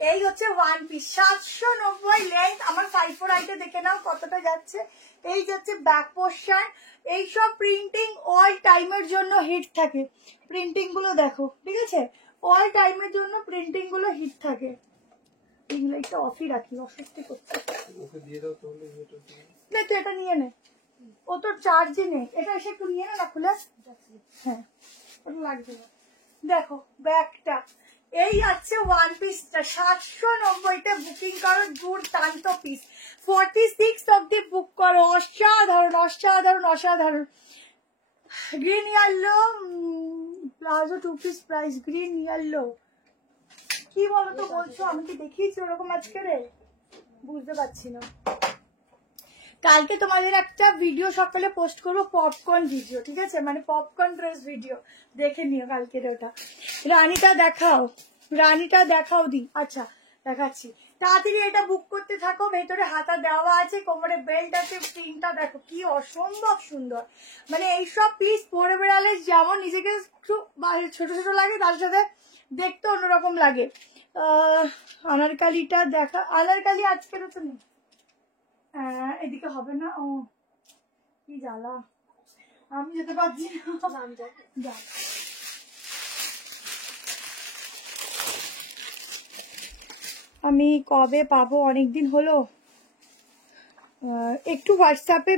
এই হচ্ছে ওয়ান পিস, 790 লেন্থ। আমার 548 দেখে নাও কতটা যাচ্ছে। এই যাচ্ছে ব্যাক পোর্শন। এইসব প্রিন্টিং অল টাইমের জন্য হিট থাকে, প্রিন্টিং গুলো দেখো, ঠিক আছে, অল টাইমের জন্য প্রিন্টিং গুলো হিট থাকে। এগুলো একটু অফই রাখি, অস্বস্তি করছে। ওকে দিয়ে দাও তাহলে এটা। না তুই এটা নিয়ে নে, ও তো চার্জে নেই, এটা এসে একটু নিয়ে নে না খুলে। হ্যাঁ ওটা লাগবে না। দেখো ব্যাগটা, এই আছে ওয়ান পিসটা, 790টা বুকিং করো, দুর্দান্ত পিস। 46 অব্দি বুক করো, অসাধারণ অসাধারণ অসাধারণ। Green yellow palazzo 2 piece price, green yellow কি বলো তো বলছো, আমি কি দেখিয়েছি ওরকম আজকে রে, বুঝতে পারছি না। কালকে তোমাদের একটা ভিডিও সকালে পোস্ট করবো, পপকর্ন ভিডিও, ঠিক আছে, মানে পপকর্ন ড্রেস ভিডিও, দেখে নিও কালকের ওটা। রানীটা দেখাও, রানীটা দেখাও দি। আচ্ছা দেখাচ্ছি, তাড়াতাড়ি এটা বুক করতে থাকো। ভেতরে হাতা দেওয়া আছে, কোমরে বেল্ট আছে, প্রিন্টটা দেখো কি অসম্ভব সুন্দর। মানে এইসব পিস পরে বেড়ালে যেমন নিজেকে একটু ছোট ছোট লাগে, তার সাথে দেখতে অন্যরকম লাগে। আনারকালিটা দেখা, আনারকালি আজকের তো নেই, এদিকে হবে না। ও কি জ্বালা, আমি যেতে পারছি না। আমি কবে পাবো, অনেকদিন হলো। একটু হোয়াটসঅ্যাপে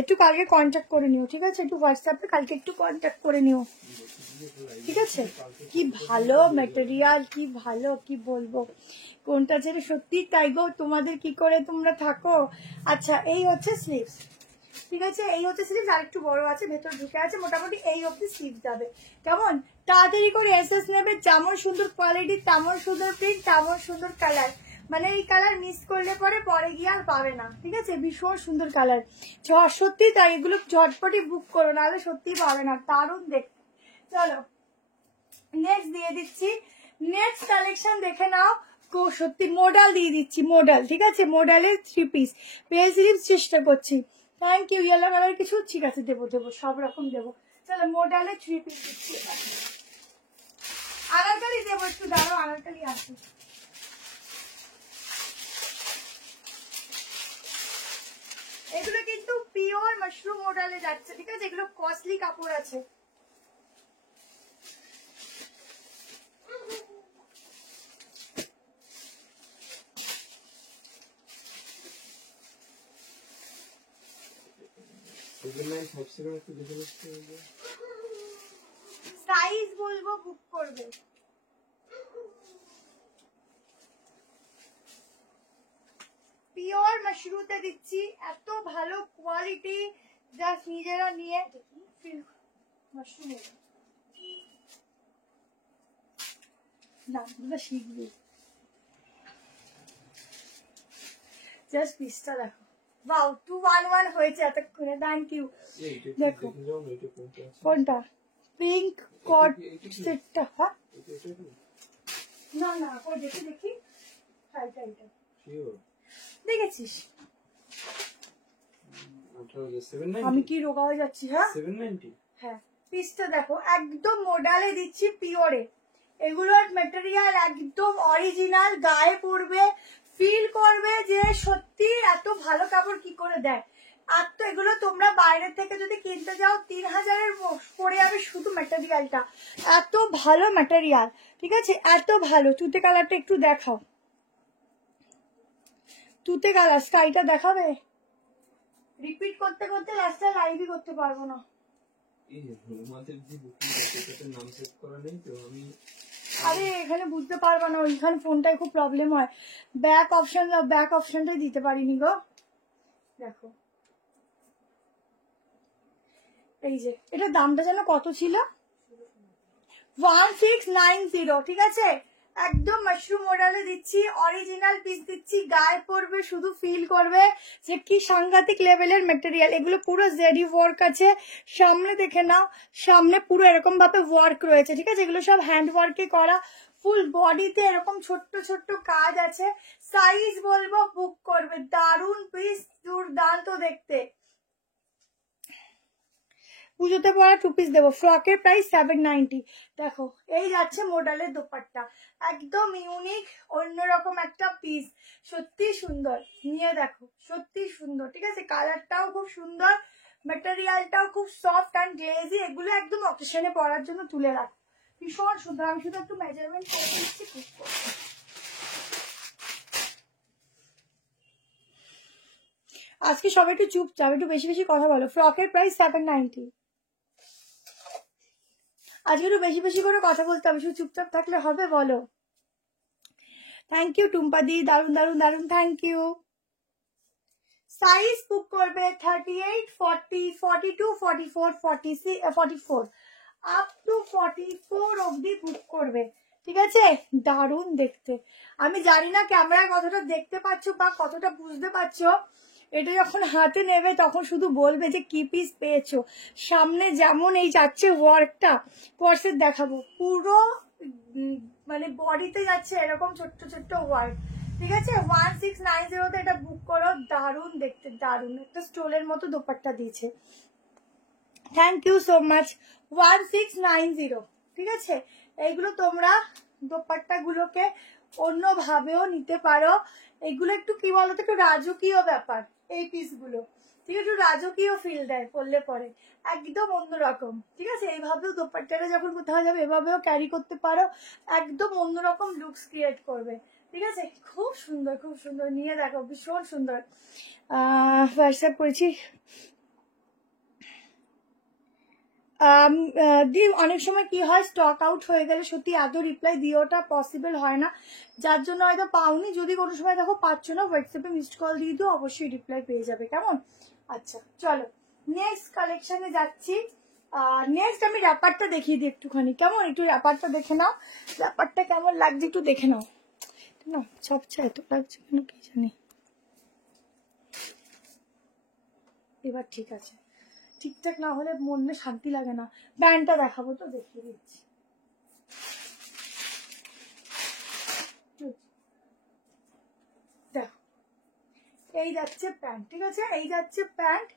একটু কালকে কন্ট্যাক্ট করে নিও, ঠিক আছে, একটু হোয়াটসঅ্যাপে কালকে একটু কন্ট্যাক্ট করে নিও, ঠিক আছে। কি ভালো ম্যাটেরিয়াল, কি ভালো, কি বলবো, কোনটা ছেড়ে সত্যি তাই গো, তোমাদের কি করে তোমরা থাকো। আচ্ছা এই হচ্ছে স্লিভস, ঠিক আছে, এই হচ্ছে স্লিভস, আর একটু বড় আছে, ভেতর ঢুকে আছে, মোটামুটি এই অব্দি স্লিভস যাবে। কেমন তাড়াতাড়ি করে এসএস নেবে, যেমন সুন্দর কোয়ালিটি তেমন সুন্দর প্রিন্ট তেমন সুন্দর কালার। মানে এই কালার মিস করলে পরে গিয়ে আর পাবে না, ঠিক আছে, ভীষণ সুন্দর কালার। সত্যি তাই, এগুলো ঝটপটি বুক করো, নাহলে সত্যি পাবে না, দারুণ দেখতে। চলো নেক্সট দিয়ে দিচ্ছি, নেক্সট কালেকশন দেখে নাও। সত্যি মডেল দিয়ে দিচ্ছি, মডেল, ঠিক আছে, মডেলের 3 পিস পেয়ে স্লিভস চেষ্টা করছি। Thank you. ইয়েলো কালার কিছু, ঠিক আছে দেবো দেবো, সব রকম দেবো। চলো মডেলের 3 পিস দিচ্ছি। আনারকালি দেবো, একটু দাঁড়াও, আনারকালি আসি। এগুলো কিন্তু পিওর মাশরুম মডেলে যাচ্ছে, ঠিক আছে, এগুলো কস্টলি কাপড় আছে। সাইজ বলবো, বুক করবে। পিওর মাশরুতে দিচ্ছি, এত ভালো কোয়ালিটি, জাস্ট নিজেরা নিয়ে মাশরুম নামগুলো শিখবি। জাস্ট পিসটা দেখো, বাউ 211 হয়েছে এতক্ষণে, থ্যাংক ইউ। দেখো কোনটা, পিঙ্ক কট সেটটা, হ্যাঁ না না ওই দেখি দেখি, এটা দেখেছিস, আমি কি রোগা হয়ে যাচ্ছি। হ্যাঁ হ্যাঁ পিসটা দেখো, একদম মডেলে দিচ্ছি, পিওরে। এগুলোর ম্যাটেরিয়াল একদম অরিজিনাল, গায়ে পড়বে, ফিল করবে যে সত্যি এত ভালো কাপড় কি করে দেয়। আর তো এগুলো তোমরা বাইরে থেকে যদি কিনতে যাও 3000-এর পড়ে যাবে শুধু ম্যাটেরিয়ালটা। এত ভালো ম্যাটেরিয়াল, ঠিক আছে, এত ভালো। তুতে কালারটা একটু দেখাও, তুতে কালার স্কাইটা দেখাবে। রিপিট করতে করতে লাস্টে লাইভই করতে পারবো না। এই আমাদের যে বুকিং আছে সেটাতে নাম সেভ করা নেই তো আমি। আরে এখানে বুঝতে পারবা না, ওইখানে ফোনটায় খুব প্রবলেম হয়। ব্যাক অপশন, ব্যাক অপশনটাই দিতে পারিনি গো। দেখো এই যে এটা দামটা যেন কত ছিল, 1690, ঠিক আছে। একদম মাশরুম মডেলে দিচ্ছি, অরিজিনাল পিস দিচ্ছি, গায়ে পরবে শুধু ফিল করবে যে কি সাংঘাতিক লেভেলের মেটেরিয়াল। এগুলো পুরো জেডি ওয়ার্ক আছে, সামনে দেখে নাও, সামনে পুরো এরকম ভাবে ওয়ার্ক রয়েছে, ঠিক আছে। এগুলো সব হ্যান্ড ওয়ার্কে করা, ফুল বডিতে এরকম ছোট্ট ছোট্ট কাজ আছে। সাইজ বলবো বুক করবে, দারুন পিস, দুর্দান্ত দেখতে। পুজোতে পরা 2 পিস দেবো, ফ্রকের প্রাইস 790। দেখো এই যাচ্ছে মডেলের দোপাট্টা, একদম ইউনিক অন্যরকম একটা পিস, সত্যি সুন্দর। নিয়ে দেখো সত্যি সুন্দর, ঠিক আছে। কালারটাও খুব সুন্দর, ম্যাটেরিয়ালটাও খুব সফট অ্যান্ড গ্লেজি। এগুলো একদম অকেশনে পরার জন্য তুলে রাখো, ভীষণ সুন্দর। আমি শুধু একটু মেজারমেন্ট করে দিচ্ছি, খুব আজকে সবাই একটু চুপচাপ, একটু বেশি বেশি কথা বলো। ফ্রকের প্রাইস 790। আজকে একটু বেশি বেশি করে কথা বলতে হবে, শুধু চুপচাপ থাকলে হবে বলো। থ্যাংক ইউ টুম্পা দি, দারুন দারুন দারুন, থ্যাংক ইউ। সাইজ বুক করবে 38, 40, 42, 44, 46, 44 আপ টু 44 অবধি বুক করবে, ঠিক আছে। দারুন দেখতে। আমি জানি না ক্যামেরায় কতটা দেখতে পাচ্ছ বা কতটা বুঝতে পারছো, এটা যখন হাতে নেবে তখন শুধু বলবে যে কি পিস পেয়েছো। সামনে যেমন এই যাচ্ছে ওয়ার্কটা, পর্সের দেখাবো, পুরো মানে বডিতে যাচ্ছে এরকম ছোট্ট ছোট্ট ওয়ার্ক, ঠিক আছে। 1690-তে এটা বুক করো, দারুন দেখতে, দারুন। একটা স্টোলের মতো দোপাট্টা দিয়েছে, থ্যাংক ইউ সো মাচ। 1690, ঠিক আছে। এইগুলো তোমরা দোপাট্টা গুলোকে অন্যভাবেও নিতে পারো। এগুলো একটু কি বলতো, একটু রাজকীয় ব্যাপার এই পিসগুলো, ঠিক আছে। একটু রাজকীয় ফিল দেয় পরলে পরে, একদম অন্যরকম, ঠিক আছে। এইভাবেও দোপাট্টাটা যখন কোথাও যাবে এভাবেও ক্যারি করতে পারো, একদম অন্যরকম লুকস ক্রিয়েট করবে, ঠিক আছে। খুব সুন্দর, খুব সুন্দর। নিয়ে দেখো ভীষণ সুন্দর। হোয়াটসঅ্যাপ করেছি দি, অনেক সময় কি হয় স্টক আউট হয়ে গেলে সত্যি এত রিপ্লাই দিওটা পসিবল হয় না, যার জন্য হয়তো পাওনি। যদি কোনো সময় দেখো পাচ্ছ না, হোয়াটসঅ্যাপে মিসড কল দিয়ে দিও, অবশ্যই রিপ্লাই পেয়ে যাবে, কেমন। আচ্ছা চলো নেক্সট কালেকশনে যাচ্ছি। নেক্সট আমি র্যাপারটা দেখিয়ে দিই একটুখানি, কেমন। একটু র্যাপারটা দেখে নাও, র্যাপারটা কেমন লাগছে একটু দেখে নাও না। সবচেয়ে এত লাগছে কেন কি জানি। এবার ঠিক আছে, ঠিকঠাক না হলে মনে শান্তি লাগে না। ব্যান্ডটা দেখাবো তো, দেখিয়ে দিচ্ছি। দেখো এই যাচ্ছে প্যান্ট, ঠিক আছে। এই যাচ্ছে প্যান্ট,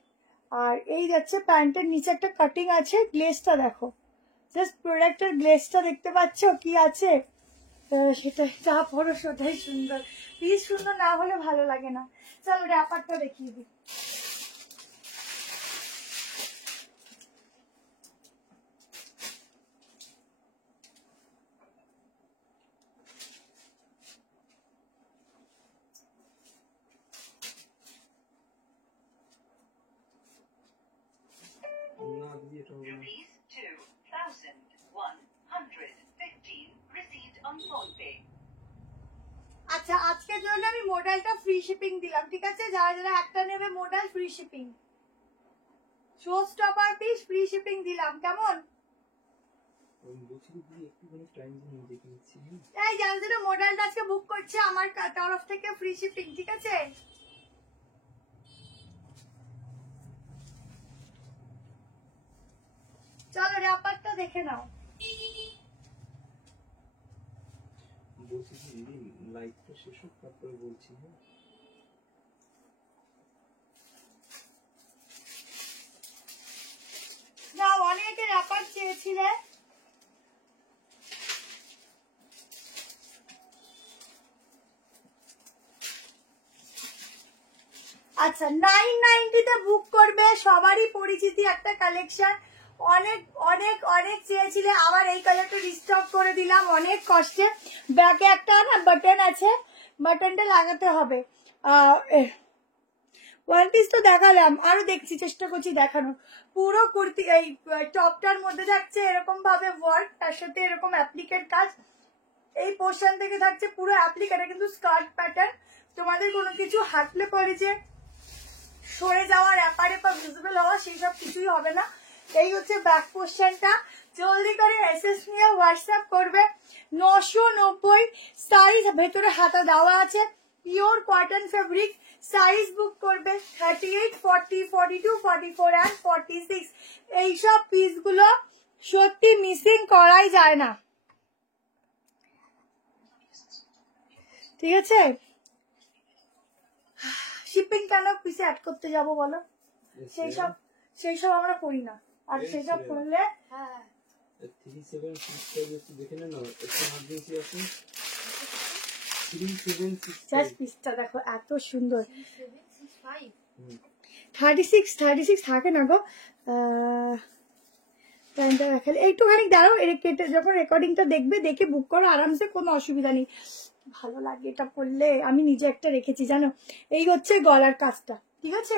আর এই যাচ্ছে প্যান্টের নিচে একটা কাটিং আছে। গ্লেজটা দেখো, জাস্ট প্রোডাক্টের গ্লেজটা দেখতে পাচ্ছ কি আছে, সেটাই যা পড়ো সেটাই সুন্দর। পিস সুন্দর না হলে ভালো লাগে না। চলো র্যাপারটা দেখিয়ে দিই। না দিদি এটা হবে না। Rupees 2,115 received on PhonePe. আচ্ছা আজকের জন্য আমি মডেলটা ফ্রি শিপিং দিলাম, ঠিক আছে। যারা যারা একটা নেবে model free shipping, show stopper piece free shipping দিলাম, কেমন। আমি বলছি দিদি একটুখানি টাইম দিন, দেখে নিচ্ছি। এই যারা যারা মডেলটা আজকে বুক করছে আমার তরফ থেকে ফ্রি শিপিং, ঠিক আছে। চলো র্যাপারটা দেখে নাও। বলছি কি দিদি লাইভটা শেষ হোক তারপরে বলছি। হ্যাঁ না অনেকে র্যাপার চেয়েছিলে, আচ্ছা আচ্ছা 990 বুক করবে, সবারই পরিচিতি একটা কালেকশন, অনেক অনেক অনেক চেয়েছিলে, আবার এই কালারটা রিস্টক করে দিলাম অনেক কষ্টে। ব্যাকে একটা না বাটন আছে, বাটনটা লাগাতে হবে। ওয়ান পিস তো দেখালাম, আরো দেখছি, চেষ্টা করছি দেখানোর। পুরো কুর্তি এই টপটার মধ্যে থাকছে এরকম ভাবে ওয়ার্ক, তার সাথে এরকম অ্যাপ্লিকের কাজ, এই পোর্শন থেকে থাকছে পুরো অ্যাপ্লিক, এটা কিন্তু স্কার্ট প্যাটার্ন। তোমাদের কোনো কিছু হাঁটলে পরে যে সরে যাওয়ার ব্যাপারে বা ভিজিবল হওয়া সেই সব কিছুই হবে না। এই হচ্ছে ব্যাক পোর্শনটা। জলদি করে এসএস নিয়ে হোয়াটসঅ্যাপ করবে। 990 সাইজ, ভেতরে হাতা দেওয়া আছে, পিওর কটন ফেব্রিক। সাইজ বুক করবে 38, 40, 42, 44 and 46। এইসব পিসগুলো সত্যি মিসিং করাই যায় না, ঠিক আছে? শিপিং কেন পিসে অ্যাড করতে যাব বলো? সেই সব আমরা করি না, আর সেই সব করলে হ্যাঁ 3765 একটু দেখে নেন না, একটু ইমার্জেন্সি আছে। 3765 জাস্ট পিসটা দেখো এত সুন্দর। 765 36 থাকে না গো। টাইমটা দেখালে একটুখানি দাঁড়াও, কেটে যখন রেকর্ডিংটা দেখবে দেখে বুক করো আরামসে, কোনো অসুবিধা নেই। ভালো লাগে এটা পরলে, আমি নিজে একটা রেখেছি জানো। এই হচ্ছে গলার কাজটা, ঠিক আছে?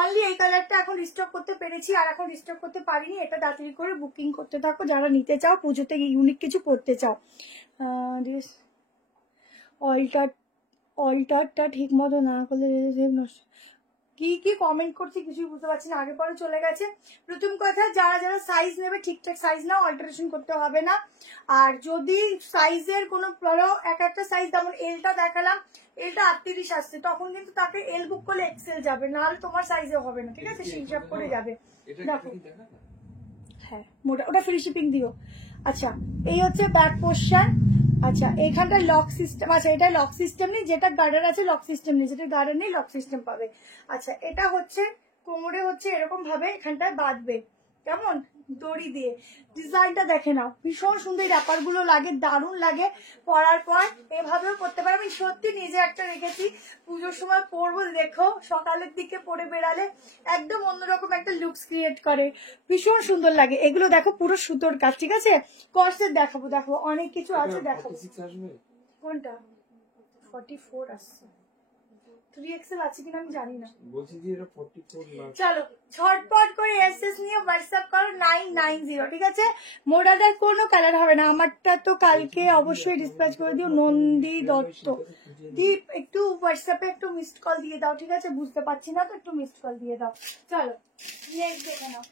অনলি এই কালারটা এখন রিস্টক করতে পেরেছি, আর এখন রিস্টক করতে পারিনি। এটা তাড়াতাড়ি করে বুকিং করতে থাকো যারা নিতে চাও, পুজোতে ইউনিক কিছু পড়তে চাও। অল্টারটা ঠিক মতো না করলে কি কি কমেন্ট করছি কিছুই বুঝতে পারছি না, আগে পরে চলে গেছে। প্রথম কথা, যারা যারা সাইজ নেবে ঠিকঠাক সাইজ নাও, অল্টারেশন করতে হবে না। আর যদি সাইজের কোনো ধরো একটা সাইজ, যেমন এলটা দেখালাম, এলটা 38 আসছে, তখন কিন্তু তাকে এল বুক করলে এক্সেল যাবে, নাহলে তোমার সাইজে হবে না, ঠিক আছে? সেই হিসাব করে যাবে। দেখো হ্যাঁ, ওটা ফ্রি শিপিং দিও। আচ্ছা, এই হচ্ছে ব্যাক পোর্শন। আচ্ছা, এইখানটা লক সিস্টেম, আচ্ছা এটা লক সিস্টেম নেই, যেটা গার্ডার আছে লক সিস্টেম নেই, যেটা গার্ডার নেই লক সিস্টেম পাবে। আচ্ছা, এটা হচ্ছে কোমরে হচ্ছে এরকম ভাবে এখানটায় বাঁধবে, কেমন দড়ি দিয়ে। ডিজাইনটা দেখে নাও, ভীষণ সুন্দর, র্যাপার গুলো লাগে, দারুণ লাগে পরার পর। এভাবেও করতে পারো, আমি সত্যি নিজে একটা রেখেছি, পুজোর সময় পরবো, দেখো সকালের দিকে পরে বেড়ালে একদম অন্যরকম একটা লুকস ক্রিয়েট করে, ভীষণ সুন্দর লাগে। এগুলো দেখো পুরো সুতোর কাজ, ঠিক আছে? কর্সেট দেখাবো, দেখো অনেক কিছু আছে, দেখাবো। কোনটা 44 আসছে, 3XL আছে কিনা আমি জানি না, বলছি যে এটা 44 না। চলো ঝটপট করে এসএস নিয়ে হোয়াটসঅ্যাপ করো 990, ঠিক আছে? মোডাটার কোনো কালার হবে না। আমারটা তো কালকে অবশ্যই ডিসপ্যাচ করে দিও, নন্দী দত্ত। দীপ একটু হোয়াটসঅ্যাপে একটু মিসড কল দিয়ে দাও, ঠিক আছে? বুঝতে পারছি না তো, একটু মিসড কল দিয়ে দাও। চলো নেক্সট দেখে নাও।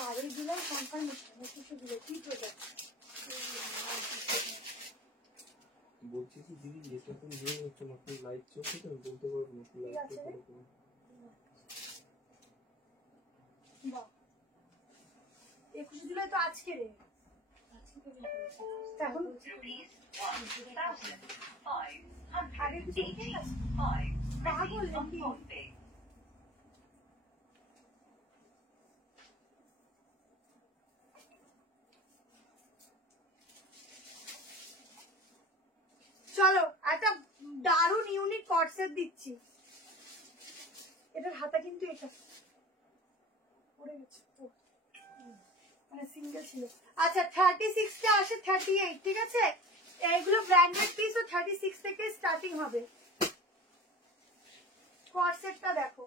বারোই জুলাই কনফার্মেশন, 21 জুলাই কি প্রোডাক্ট? বলছি কি দিদি, যেটা তুমি নিয়ে হচ্ছে না, আপনি লাইভ চলছে তো বলতে পারবো না, লাইভ আছে? চলছে। বাহ, 21 জুলাই তো আজকে রে, এখন Rupees 1,585 আগে কিছু ঠিক আছে? received on নাকি? PhonePe. চলো একটা দারুণ ইউনিক কর্সেট দিচ্ছি। এটার হাতা কিন্তু এটা পড়ে গেছে, মানে সিঙ্গেল ছিল। আচ্ছা 36 টা আসে 38, ঠিক আছে? এইগুলো ব্র্যান্ডেড পিস, তো 36 থেকে স্টার্টিং হবে। কর্সেটটা দেখো,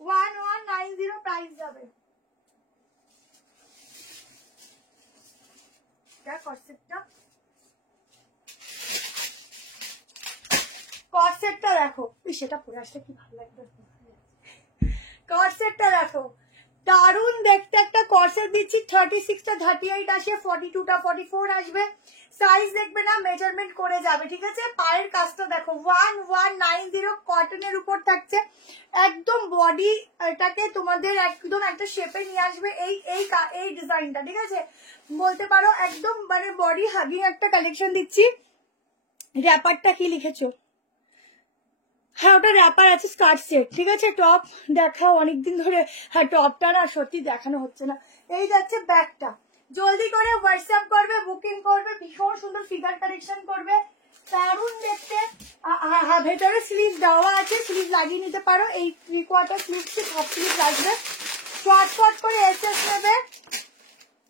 1190 প্রাইস যাবে। কর্সেটটা দেখো, সেটা পরে আসলে কি ভালো লাগবে। কর্সেটটা দেখো, দারুণ দেখতে একটা কর্সেট দিচ্ছি। 36 টা 38 আসে, 42 টা 44 আসবে। সাইজ দেখবে না, মেজারমেন্ট করে যাবে, ঠিক আছে? পায়ের কাজটা দেখো, 1190 কটনের উপর থাকছে, একদম বডি এটাকে তোমাদের একদম একটা শেপে নিয়ে আসবে। এই ডিজাইনটা, ঠিক আছে? বলতে পারো একদম মানে বডি হাগিং একটা কালেকশন দিচ্ছি। র্যাপারটা কি লিখেছো? হ্যাঁ, ওটা র্যাপার আছে, স্কার্ট সেট, ঠিক আছে? টপ দেখাও অনেকদিন ধরে। হ্যাঁ, টপটা না সত্যি দেখানো হচ্ছে না। এই যাচ্ছে ব্যাগটা। জলদি করে হোয়াটসঅ্যাপ করবে, বুকিং করবে, ভীষণ সুন্দর ফিগার কালেকশন করবে, দারুণ দেখতে। ভেতরে স্লিভ দেওয়া আছে, স্লিভ লাগিয়ে নিতে পারো। এই 3/4 স্লিভ হাফ স্লিভ লাগবে, শর্ট করে এসএস নেবে।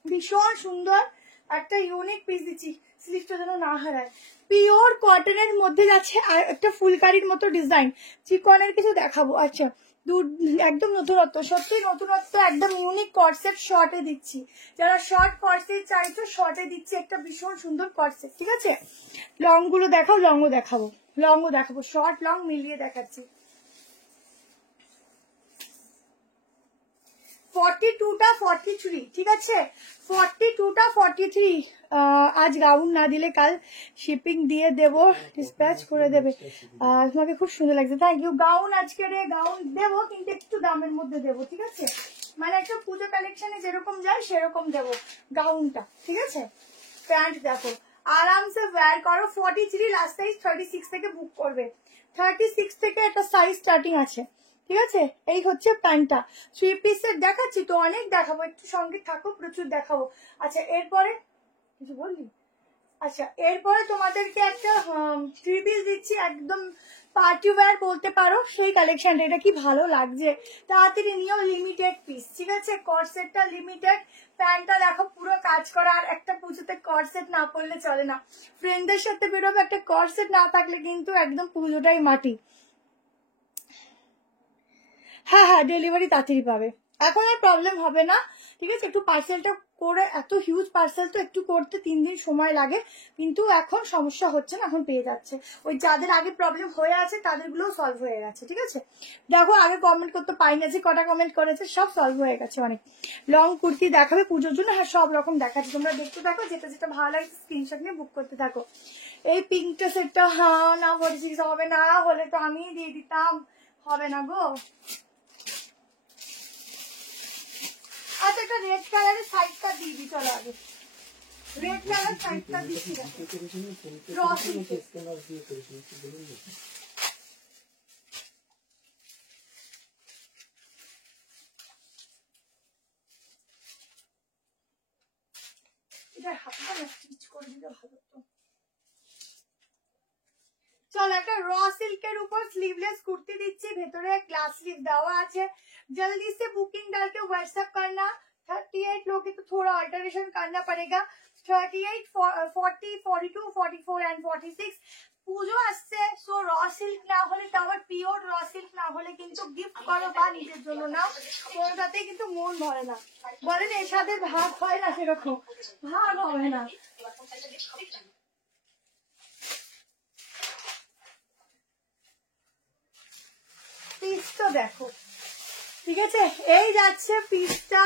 ভীষণ সুন্দর একটা ইউনিক পিস দিচ্ছি, স্লিভটা যেন না হারায়। পিওর কটনের মধ্যে যাচ্ছে আর একটা ফুলকারির মতো ডিজাইন, চিকনের কিছু দেখাবো। আচ্ছা একদম নতুনত্ব, সত্যি নতুনত্ব, একদম ইউনিক কর্সেট শর্টে দিচ্ছি। যারা শর্ট কর্সেট চাইছো শর্টে দিচ্ছি একটা ভীষণ সুন্দর কর্সেট, ঠিক আছে। লং গুলো দেখাও, লংও দেখাবো, শর্ট লং মিলিয়ে দেখাচ্ছি। 42টা 43, ঠিক আছে, 42টা 43। আজ গাউন না দিলে কাল শিপিং দিয়ে দেবো, ডিসপ্যাচ করে দেবে। তোমাকে খুব সুন্দর লাগছে, থ্যাংক ইউ। গাউন আজকে গাউন দেবো, কিন্তু একটু দামের মধ্যে দেবো, ঠিক আছে, মানে একটা পুজো কালেকশনে যেরকম যায় সেরকম দেবো গাউনটা, ঠিক আছে। প্যান্ট দেখো, আরামসে ওয়্যার করো। 43 লাস্ট সাইজ, 36 থেকে বুক করবে, 36 থেকে একটা সাইজ স্টার্টিং আছে, ঠিক আছে। এই হচ্ছে প্যান্টটা। 3 পিসের দেখাচ্ছি তো, অনেক দেখাবো, একটু সঙ্গে থাকো, প্রচুর দেখাবো। আচ্ছা এরপরে কিছু বললি? আচ্ছা এরপরে তোমাদেরকে একটা 3 পিস দিচ্ছি, একদম পার্টি ওয়্যার বলতে পারো সেই কালেকশনটা। এটা কি ভালো লাগছে, তাড়াতাড়ি নিয়েও, লিমিটেড পিস, ঠিক আছে। কর্সেটটা লিমিটেড, প্যান্টটা দেখো পুরো কাজ করা। আর একটা পুজোতে কর্সেট না পরলে চলে না, ফ্রেন্ডদের সাথে বেরোবে, একটা কর্সেট না থাকলে কিন্তু একদম পুজোটাই মাটি। হ্যাঁ, ডেলিভারি তাড়াতাড়ি পাবে, এখন আর প্রবলেম হবে না, ঠিক আছে। একটু পার্সেলটা করে, এত হিউজ পার্সেল তো একটু করতে 3 দিন সময় লাগে, কিন্তু এখন সমস্যা হচ্ছে না, এখন পেয়ে যাচ্ছে। ওই যাদের আগে প্রবলেম হয়ে আছে তাদেরগুলোও সলভ হয়ে গেছে, ঠিক আছে। দেখো আগে কমেন্ট করতে পাইনি, যে কটা কমেন্ট করেছে সব সলভ হয়ে গেছে। অনেক লং কুর্তি দেখাবে পুজোর জন্য, হ্যাঁ সব রকম দেখাচ্ছে, তোমরা দেখতে থাকো, যেটা যেটা ভালো লাগছে স্ক্রিনশট নিয়ে বুক করতে থাকো। এই পিঙ্কটা সেটটা হ্যাঁ না বলছিস, হবে না, হলে তো আমি দিয়ে দিতাম, হবে না গো। আচ্ছা একটা রেড কালারের সাইডটা দিয়ে দিই, চলো আগে রেড কালার সাইডটা দিচ্ছি। এটা হাতটা না স্টিচ করে দিলে ভালো তো। চলো একটা র সিল্কের উপর স্লিভলেस कुर्ती दिच्छी, भेतरे ग्लास स्लीव देवा आछे। जल्दी से बुकिंग डाल के व्हाट्सएप करना। 38 लोग तो थोड़ा अल्टरेशन करना पड़ेगा। 38, 40, 42, 44 एंड 46 পুজো আসছে, সো র সিল্ক না হলে তো আবার পিওর র সিল্ক না হলে কিন্তু গিফট করো বা নিজের জন্য নাও, কোনোটাতে কিন্তু মন ভরে না। বলেন এর সাথে ভাগ হয় না, সেরকম ভাগ হবে না। পিসটা দেখো, ঠিক আছে, এই যাচ্ছে পিসটা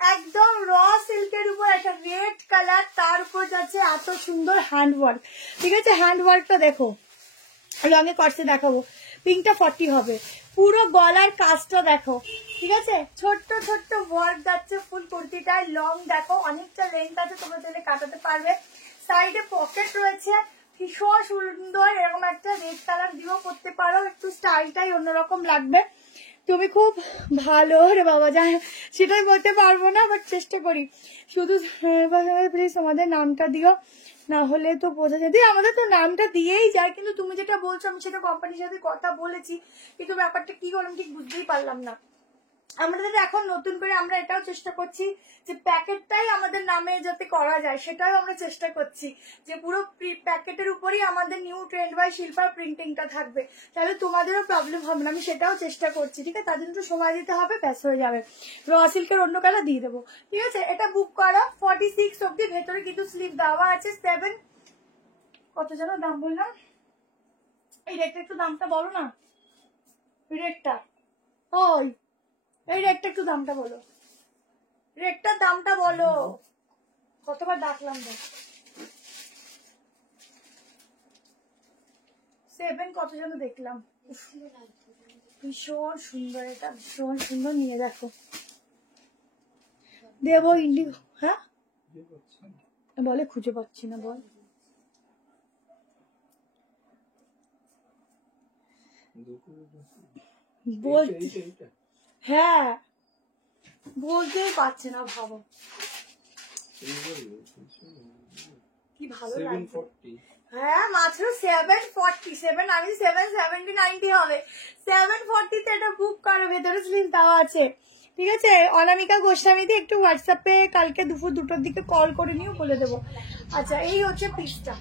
একদম র সিল্কের উপর, একটা রেড কালার, তার উপর যাচ্ছে এত সুন্দর হ্যান্ড ওয়ার্ক, ঠিক আছে। হ্যান্ড ওয়ার্কটা দেখো, লঙে কটসে দেখাবো, পিঙ্কটা 40 হবে। পুরো গলার কাজটা দেখো, ঠিক আছে, ছোট্ট ছোট্ট ওয়ার্ক যাচ্ছে ফুল কুর্তিটায়। লং দেখো অনেকটা লেন্থ আছে, তোমরা চাইলে কাটাতে পারবে। সাইডে পকেট রয়েছে, ভীষণ সুন্দর, এরকম একটা রেড কালার দিয়েও করতে পারো, একটু স্টাইলটাই অন্যরকম লাগবে। তুমি খুব ভালো রে বাবা, যা সেটাই বলতে পারবো না, বাট চেষ্টা করি। শুধু প্লিজ আমাদের নামটা দিও, না হলে তো বোঝা যায়, আমাদের তো নামটা দিয়েই যায়, কিন্তু তুমি যেটা বলছো আমি সেটা কোম্পানির সাথে কথা বলেছি, কিন্তু ব্যাপারটা কি করলাম ঠিক বুঝতেই পারলাম না। আমাদের এখন নতুন করে আমরা এটাও চেষ্টা করছি যে প্যাকেটটাই আমাদের নামে যাতে করা যায়, সেটাও আমরা চেষ্টা করছি যে পুরো প্যাকেটের উপরই আমাদের নিউ ট্রেন্ড বাই শিল্পা প্রিন্টিংটা থাকবে, তাহলে তোমাদেরও প্রবলেম হবে না। আমি সেটাও চেষ্টা করছি, ঠিক আছে, তার জন্য সময় দিতে হবে, ব্যাস হয়ে যাবে। র সিল্কের অন্য কালার দিয়ে দেবো, ঠিক আছে। এটা বুক করা 46 অব্দি, ভেতরে কিন্তু স্লিভ দেওয়া আছে 7, কত যেন দাম বললাম, এই রেটটা একটু দামটা বলো না, রেটটা ওই এই রেটটা একটু দামটা বলো, রেটটার দামটা বলো, কতবার ডাকলাম তো। 7 কত যেন দেখলাম, ভীষণ সুন্দর, এটা ভীষণ সুন্দর, নিয়ে দেখো। দেবো ইন্ডিগো, হ্যাঁ বলে খুঁজে পাচ্ছি না, বল বলছি, হ্যাঁ বলতেই পারছে না, ভাবো কি ভালো লাগছে। 740 হ্যাঁ মাত্র 747, আমি 770-90 হবে। 740 তে এটা বুক করো, ভেতরে স্লিপ দেওয়া আছে। ঠিক আছে, অনামিকা গোস্বামীতে একটু হোয়াটসঅ্যাপে কালকে দুপুর 2টোর দিকে কল করে নিও, বলে দেবো। আচ্ছা এই হচ্ছে পিসটা,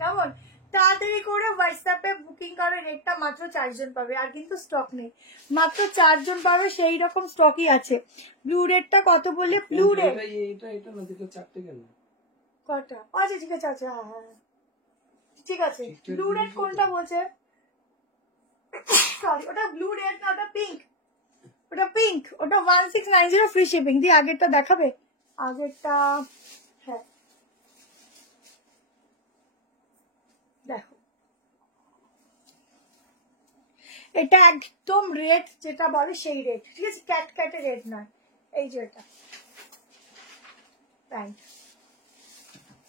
কেমন? তাড়াতাড়ি করে হোয়াটসঅ্যাপে বুকিং করে, রেটটা মাত্র 4 জন পাবে, আর কিন্তু স্টক নেই, মাত্র 4 জন পাবে, সেই রকম স্টকই আছে। ব্লু রেটটা কত বললে? ব্লু রেট এটা না, দুটো চারটে কেন? কটা? আচ্ছা ঠিক আছে, আচ্ছা হ্যাঁ হ্যাঁ ঠিক আছে। ব্লু রেড কোনটা বলছে? সরি, ওটা ব্লু রেড না, ওটা পিঙ্ক। ওটা পিঙ্ক, ওটা 1690 ফ্রি শিপিং। দিয়ে আগেরটা দেখাবে? আগেরটা হ্যাঁ দেখো, এটা একদম রেড যেটা বলে সেই রেড, ঠিক আছে, ক্যাট ক্যাটে রেড নয়। এই যে এটা প্যান্ট,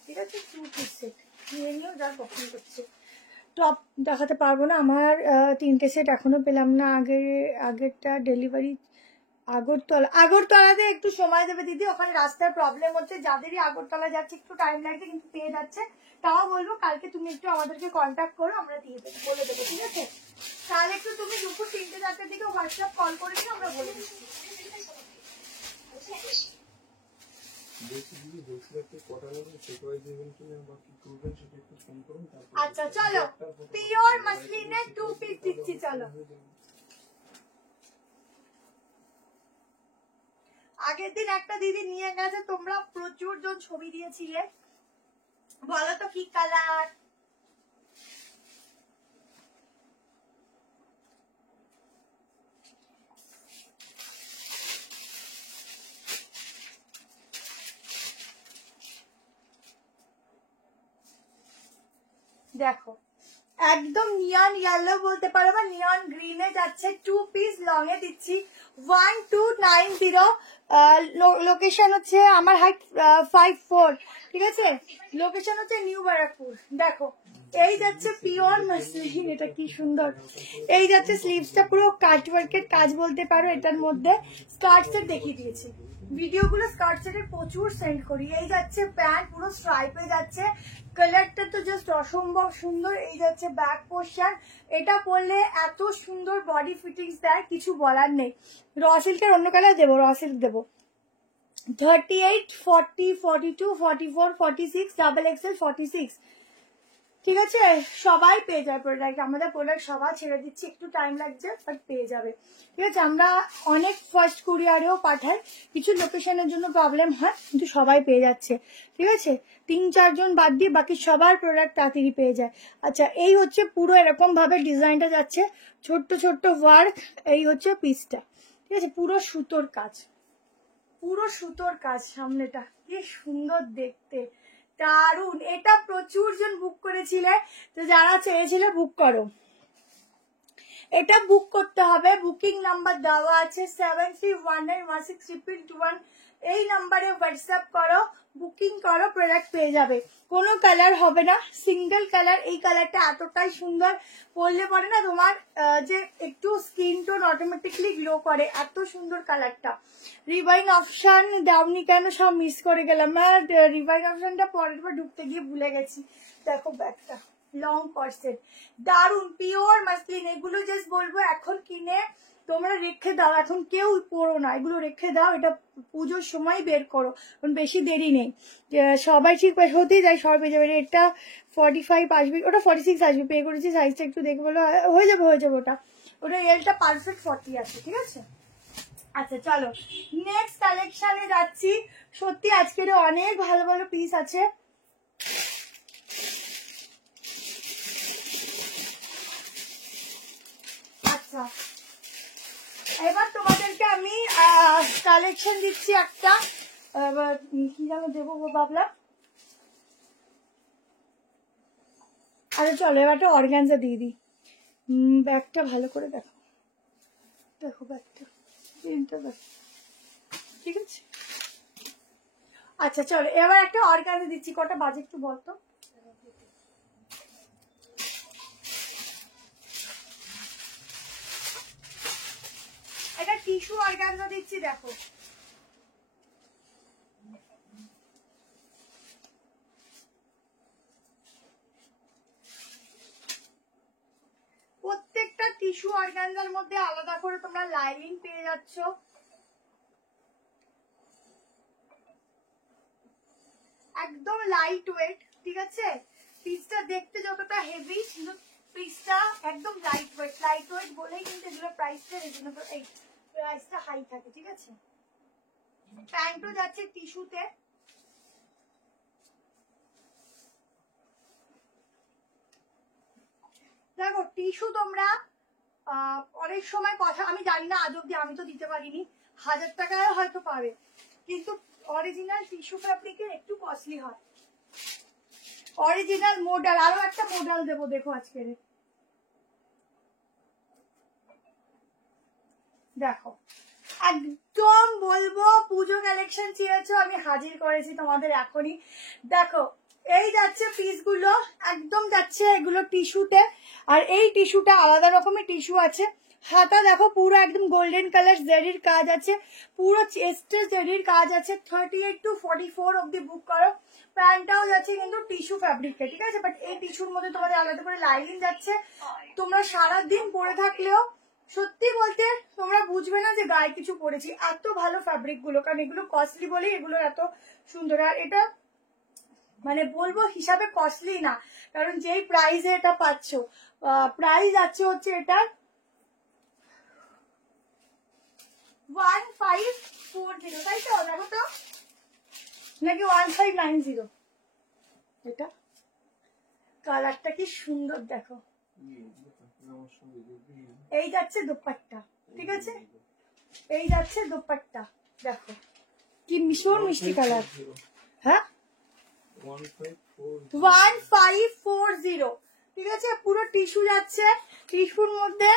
ঠিক আছে, 2 পিস সেট নিয়ে নিও, যার পছন্দ করছে। টপ দেখাতে পারবো না, আমার 3টে সেট এখনো পেলাম না। আগেরটা ডেলিভারি আগরতলাতে একটু সময় দেবে দিদি, ওখানে রাস্তার প্রবলেম হচ্ছে, যাদেরই আগরতলা যাচ্ছে একটু টাইম লাগছে, কিন্তু পেয়ে যাচ্ছে। তাও বলবো কালকে তুমি একটু আমাদেরকে কন্ট্যাক্ট করো, আমরা দিয়ে দেবো, বলে দেবো, ঠিক আছে? তাহলে একটু তুমি দুপুর 3টে-4টের দিকে হোয়াটসঅ্যাপ কল করে দিও, আমরা বলে দিচ্ছি। আচ্ছা চলো, পিওর মাসলিনের 2 পিস দিচ্ছি, চলো। আগের দিন একটা দিদি নিয়ে গেছে, তোমরা প্রচুর জন ছবি দিয়েছিলে, বলো তো কি কালার? দেখো একদম নিয়ন ইয়েলো বলতে পারো বা নিয়ন গ্রিনে যাচ্ছে, 2 পিস লং এ দিচ্ছি 1290। লোকেশন হচ্ছে, আমার হাইট 5'4", ঠিক আছে, লোকেশন হচ্ছে নিউ ব্যারাকপুর। দেখো এই যাচ্ছে পিওর মাসলিন, এটা কি সুন্দর। এই যাচ্ছে স্লিভসটা পুরো কাটওয়ার্কের কাজ বলতে পারো, এটার মধ্যে স্কার্ট সেট দেখিয়ে দিয়েছি, ভিডিওগুলো স্কার্ট সেটের প্রচুর সেন্ড করি। এই যাচ্ছে প্যান্ট, পুরো স্ট্রাইপে যাচ্ছে, কালারটা তো জাস্ট অসম্ভব সুন্দর। এই যাচ্ছে ব্যাক পোর্শন, এটা পরলে এত সুন্দর বডি ফিটিংস দেয়, কিছু বলার নেই। র সিল্কের অন্য কালার দেবো, র সিল্ক দেবো। 38, 40, 42, 44, 46, XXL 46, ঠিক আছে, সবাই পেয়ে যায় প্রোডাক্ট। আমাদের প্রোডাক্ট সবাই ছেড়ে দিচ্ছি, একটু টাইম লাগছে, বাট পেয়ে যাবে, ঠিক আছে। আমরা অনেক ফার্স্ট কুরিয়ারেও পাঠাই, কিছু লোকেশনের জন্য প্রবলেম হয়, কিন্তু সবাই পেয়ে যাচ্ছে, ঠিক আছে। 3-4 জন বাদ দিয়ে বাকি সবার প্রোডাক্ট তাড়াতাড়ি পেয়ে যায়। আচ্ছা এই হচ্ছে পুরো এরকম ভাবে ডিজাইনটা যাচ্ছে, ছোট্ট ছোট্ট ওয়ার্ক। এই হচ্ছে পিসটা, ঠিক আছে, পুরো সুতোর কাজ, পুরো সুতোর কাজ, সামনেটা কি সুন্দর দেখতে, দারুন। এটা প্রচুর জন বুক করেছিলে, তো যারা চেয়েছিলে বুক করো, এটা বুক করতে হবে। বুকিং নাম্বার দেওয়া আছে 73191621, এই নাম্বারে হোয়াটসঅ্যাপ করো, বুকিং করো, প্রোডাক্ট পেয়ে যাবে। কোনো কালার হবে না, সিঙ্গেল কালার। এই কালারটা এতটাই সুন্দর, পরলে পরে না তোমার যে একটু স্কিন টোন অটোমেটিকলি গ্লো করে, এত সুন্দর কালারটা। রিভাইন অপশন দাওনি কেন, সব মিস করে গেলাম। রিভাইন অপশনটা পরের বার ঢুকতে গিয়ে ভুলে গেছি। দেখো ব্যাগটা লং কর্সেট, দারুন পিওর মাসলিন। এগুলো জাস্ট বলবো এখন কিনে তোমরা রেখে দাও, এখন কেউ পরো না, এগুলো রেখে দাও, এটা পুজোর সময় বের করো, কারণ বেশি দেরি নেই। সবাই ঠিক হতেই যায়, সবাই পেয়ে যাবে। এটা 45 আসবে, ওটা 46 আসবে, পে করেছি, সাইজটা একটু দেখে বলো, হয়ে যাবে ওটা এলটা পারফেক্ট 40 আছে, ঠিক আছে। আচ্ছা চলো নেক্সট কালেকশনে যাচ্ছি। সত্যি আজকের অনেক ভালো ভালো পিস আছে। আচ্ছা এবার তোমাদেরকে আমি কালেকশন দিচ্ছি একটা, কি যেন দেবো ভাবলাম। আচ্ছা চলো এবার একটা অর্গানজা দিয়ে দিই। ব্যাগটা ভালো করে দেখো, দেখো ব্যাগটা, ঠিক আছে। আচ্ছা চলো এবার একটা অর্গানজা দিচ্ছি, কটা বাজে একটু বলতো। এটা টিস্যু অর্গানজা অর্গানজা দিচ্ছি দেখো। প্রত্যেকটা টিস্যু অর্গানজার মধ্যে আলাদা করে তোমরা লাইনিং পেয়ে যাচ্ছ। একদম লাইট ওয়েট, ঠিক আছে? পিসটা দেখতে যতটা হেভি কিন্তু পিসটা একদম লাইট ওয়েট বলেই কিন্তু এগুলো প্রাইসটা রিজনেবল, এই প্রাইসটা হাই থাকে, ঠিক আছে? প্যান্টও যাচ্ছে টিস্যুতে। দেখো টিস্যু তোমরা অনেক সময় কথা আমি জানি না, আজ অব্দি আমি তো দিতে পারিনি, 1000 টাকায় হয়তো পাবে, কিন্তু অরিজিনাল টিস্যু ফ্যাব্রিকের একটু কস্টলি হয়। অরিজিনাল মডেল, আরো একটা মডেল দেবো দেখো আজকে, দেখো একদম বলবো পুজো কালেকশন চেয়েছো, আমি হাজির করেছি তোমাদের এখনই। দেখো এই যাচ্ছে পিসগুলো, একদম যাচ্ছে এগুলো টিস্যুতে, আর এই টিস্যুটা আলাদা রকমের টিস্যু আছে। হাতা দেখো পুরো একদম গোল্ডেন কালার জেরির কাজ আছে, পুরো চেস্টে জেরির কাজ আছে। 38 to 44 অব্দি বুক করো। প্যান্টটাও যাচ্ছে কিন্তু টিস্যু ফ্যাব্রিকটা, ঠিক আছে? বাট এই টিস্যুর মধ্যে তোমাদের আলাদা করে লাইনিং যাচ্ছে। তোমরা সারাদিন পরে থাকলেও সত্যি বলতে তোমরা বুঝবে না যে গায়ে কিছু পরেছি, এত ভালো ফ্যাব্রিক গুলো, কারণ এগুলো কস্টলি বলেই এগুলো এত সুন্দর। আর এটা মানে বলবো হিসাবে কস্টলি না, কারণ যেই প্রাইসে এটা পাচ্ছ, প্রাইস আছে হচ্ছে এটা 1540, তাই তো? দেখো তো, নাকি 1590? এটা কালারটা কি সুন্দর দেখো। এই যাচ্ছে দোপাট্টা, ঠিক আছে? এই যাচ্ছে দোপাট্টা, দেখো কি ভীষণ মিষ্টি কালার। হ্যাঁ 1540, ঠিক আছে? পুরো টিস্যু যাচ্ছে। টিস্যুর মধ্যে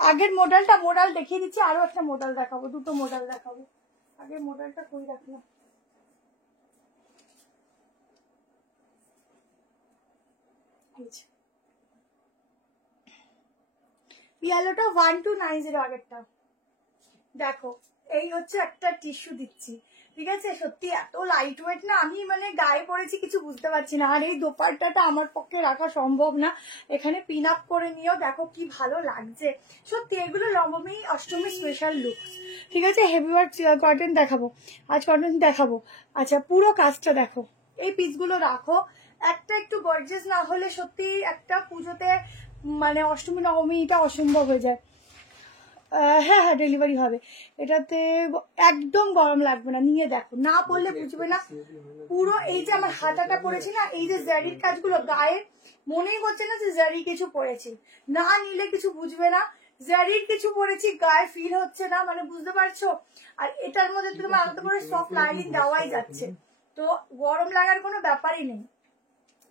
আগের মডেল দেখিয়ে দিচ্ছি, আরো একটা মডেল দেখাবো, দুটো মডেল দেখাবো। আগের মডেলটা কই রাখলাম, ইয়েলোটা 1290 আগেরটা। দেখো এই হচ্ছে একটা টিস্যু দিচ্ছি, ঠিক আছে? সত্যি এত লাইট ওয়েট না, আমি মানে গায়ে পরেছি কিছু বুঝতে পারছি না। আর এই দোপাট্টাটা আমার পক্ষে রাখা সম্ভব না, এখানে পিন আপ করে নিও, দেখো কি ভালো লাগছে সত্যি। এগুলো নবমী অষ্টমী স্পেশাল লুক, ঠিক আছে? হেভি ওয়ার্ক কটন দেখাবো আজ, কটন দেখাবো। আচ্ছা পুরো কাজটা দেখো, এই পিসগুলো রাখো। একটা একটু গর্জিয়াস না হলে সত্যি একটা পুজোতে মানে অষ্টমী নবমী এটা অসম্ভব হয়ে যায়। হ্যাঁ হ্যাঁ ডেলিভারি হবে, এটাতে একদম গরম লাগবে না, নিয়ে দেখো, না পরলে বুঝবে না। পুরো এই যে আমার হাতাটা পরেছি না, এই যে জারির কাজগুলো গায়ে, মনেই করছে না যে জারি কিছু পরেছি, না নিলে কিছু বুঝবে না। জারির কিছু পরেছি গায়ে ফিল হচ্ছে না, মানে বুঝতে পারছো? আর এটার মধ্যে তোমার আলাদা করে সফট লাইনিং দেওয়াই যাচ্ছে, তো গরম লাগার কোনো ব্যাপারই নেই।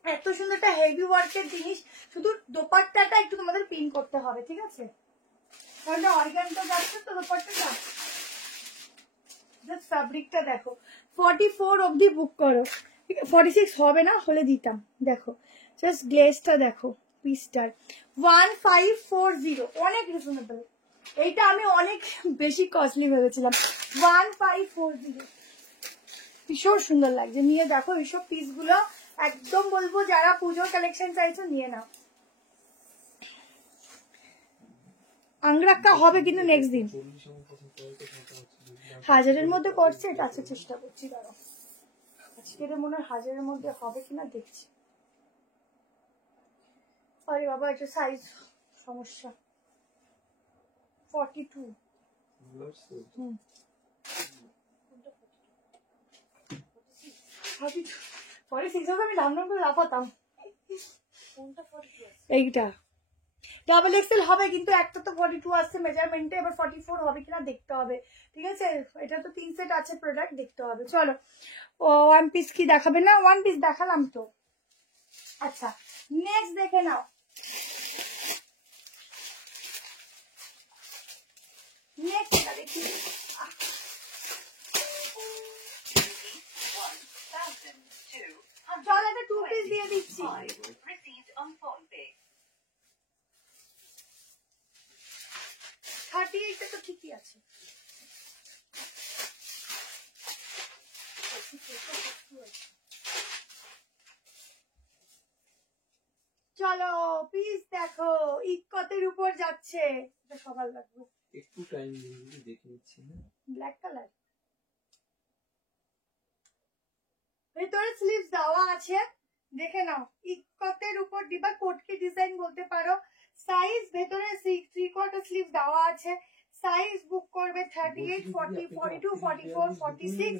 এত সুন্দর একটা হেভি ওয়ার্কের জিনিস, শুধু দোপাট্টাটা একটু তোমাদের পিন করতে হবে, ঠিক আছে? কারণ অর্গানটা যাচ্ছে তো দোপাট্টাটা। জাস্ট ফ্যাব্রিকটা দেখো, 44 অব্দি বুক করো, 46 হবে না হলে দিতাম। দেখো জাস্ট গ্লেজটা দেখো, পিসটার 1540, অনেক রিজনেবল। এইটা আমি অনেক বেশি কস্টলি ভেবেছিলাম। 1540 ভীষণ সুন্দর লাগছে, নিয়ে দেখো এইসব পিসগুলো একদম বলবো যারা পুজোর কালেকশন চাইছো নিয়ে নাও। আংরাক্কা হবে কিন্তু নেক্সট দিন, 1000-এর মধ্যে করছে, এটা আছে চেষ্টা করছি, দাঁড়াও আজকের মনে হয় 1000-এর মধ্যে হবে কিনা দেখছি। আরে বাবা এটা সাইজ সমস্যা, 42। হুম 46 হবে, আমি নাম করে লাফাতাম। এইটা ডাবল এক্সেল হবে, কিন্তু একটা তো 42 আসছে মেজারমেন্টে, এবার 44 হবে কিনা দেখতে হবে, ঠিক আছে? এটা তো 3 সেট আছে প্রোডাক্ট, দেখতে হবে। চলো ওয়ান পিস কি দেখাবে না? ওয়ান পিস দেখালাম তো। আচ্ছা নেক্সট দেখে নাও, নেক্সট এটা দেখি। চলো একটা 2 পিস দিয়ে দিচ্ছি। Received on PhonePe. 38 তো ঠিকই আছে, চলো পিস দেখো, ইকতের উপর যাচ্ছে, এটা সবার লাগবে। একটু টাইম দিয়ে দেখে নিচ্ছি না। ব্ল্যাক কালার, ভেতরে স্লিভস দেওয়া আছে, দেখে নাও। ইকতের উপর দিবা, কোটকি ডিজাইন বলতে পারো। সাইজ ভেতরে 3/4 স্লিভ দেওয়া আছে। সাইজ বুক করবে 38, 40, 42, 44, 46।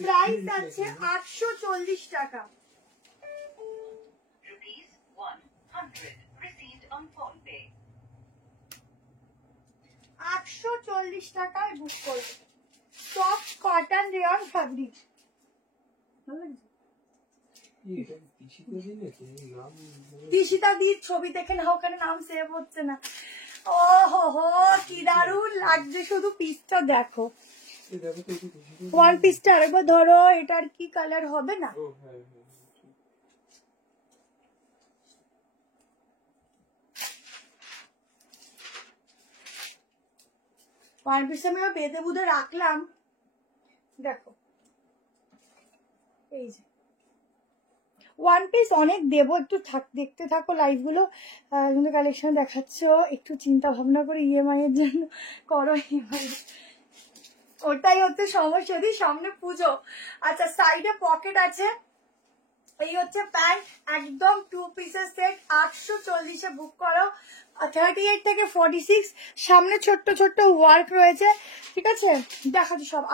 প্রাইস আছে 840 টাকা। Rupees 100 received on phone pay. 840 টাকায় বুক করবে। Soft cotton rayon fabric. ভালো লাগছে? এটা দিশিতা দিন নাকি নাম দিশিতা দির ছবি দেখে না, ওখানে নাম সেভ হচ্ছে না। ও হো হো, কি দারুণ লাগছে, শুধু পিসটা দেখো। এই দেখো তো একটু দিশিতা। ওয়ান পিসটা আরেকবার ধরো, এটার কি কালার হবে না? ও হ্যাঁ হ্যাঁ ঠিক। ওয়ান পিস আমি বেঁধে বুধে রাখলাম, দেখো এই যে ওয়ান পিস অনেক দেবো, একটু দেখতে থাকো লাইভ গুলো। কিন্তু কালেকশন দেখাচ্ছ, একটু চিন্তা ভাবনা করে ইএমআই এর জন্য করো ইএমআই, ওটাই হচ্ছে সমস্যা। যদি সামনে পুজো। আচ্ছা, সাইডে পকেট আছে। এই হচ্ছে প্যান্ট, একদম 2 পিসের সেট, 840-এ বুক করো। 38 থেকে 46, সামনে ছোট্ট ছোট্ট ওয়ার্ক রয়েছে, ঠিক আছে। দেখাচ্ছি সব।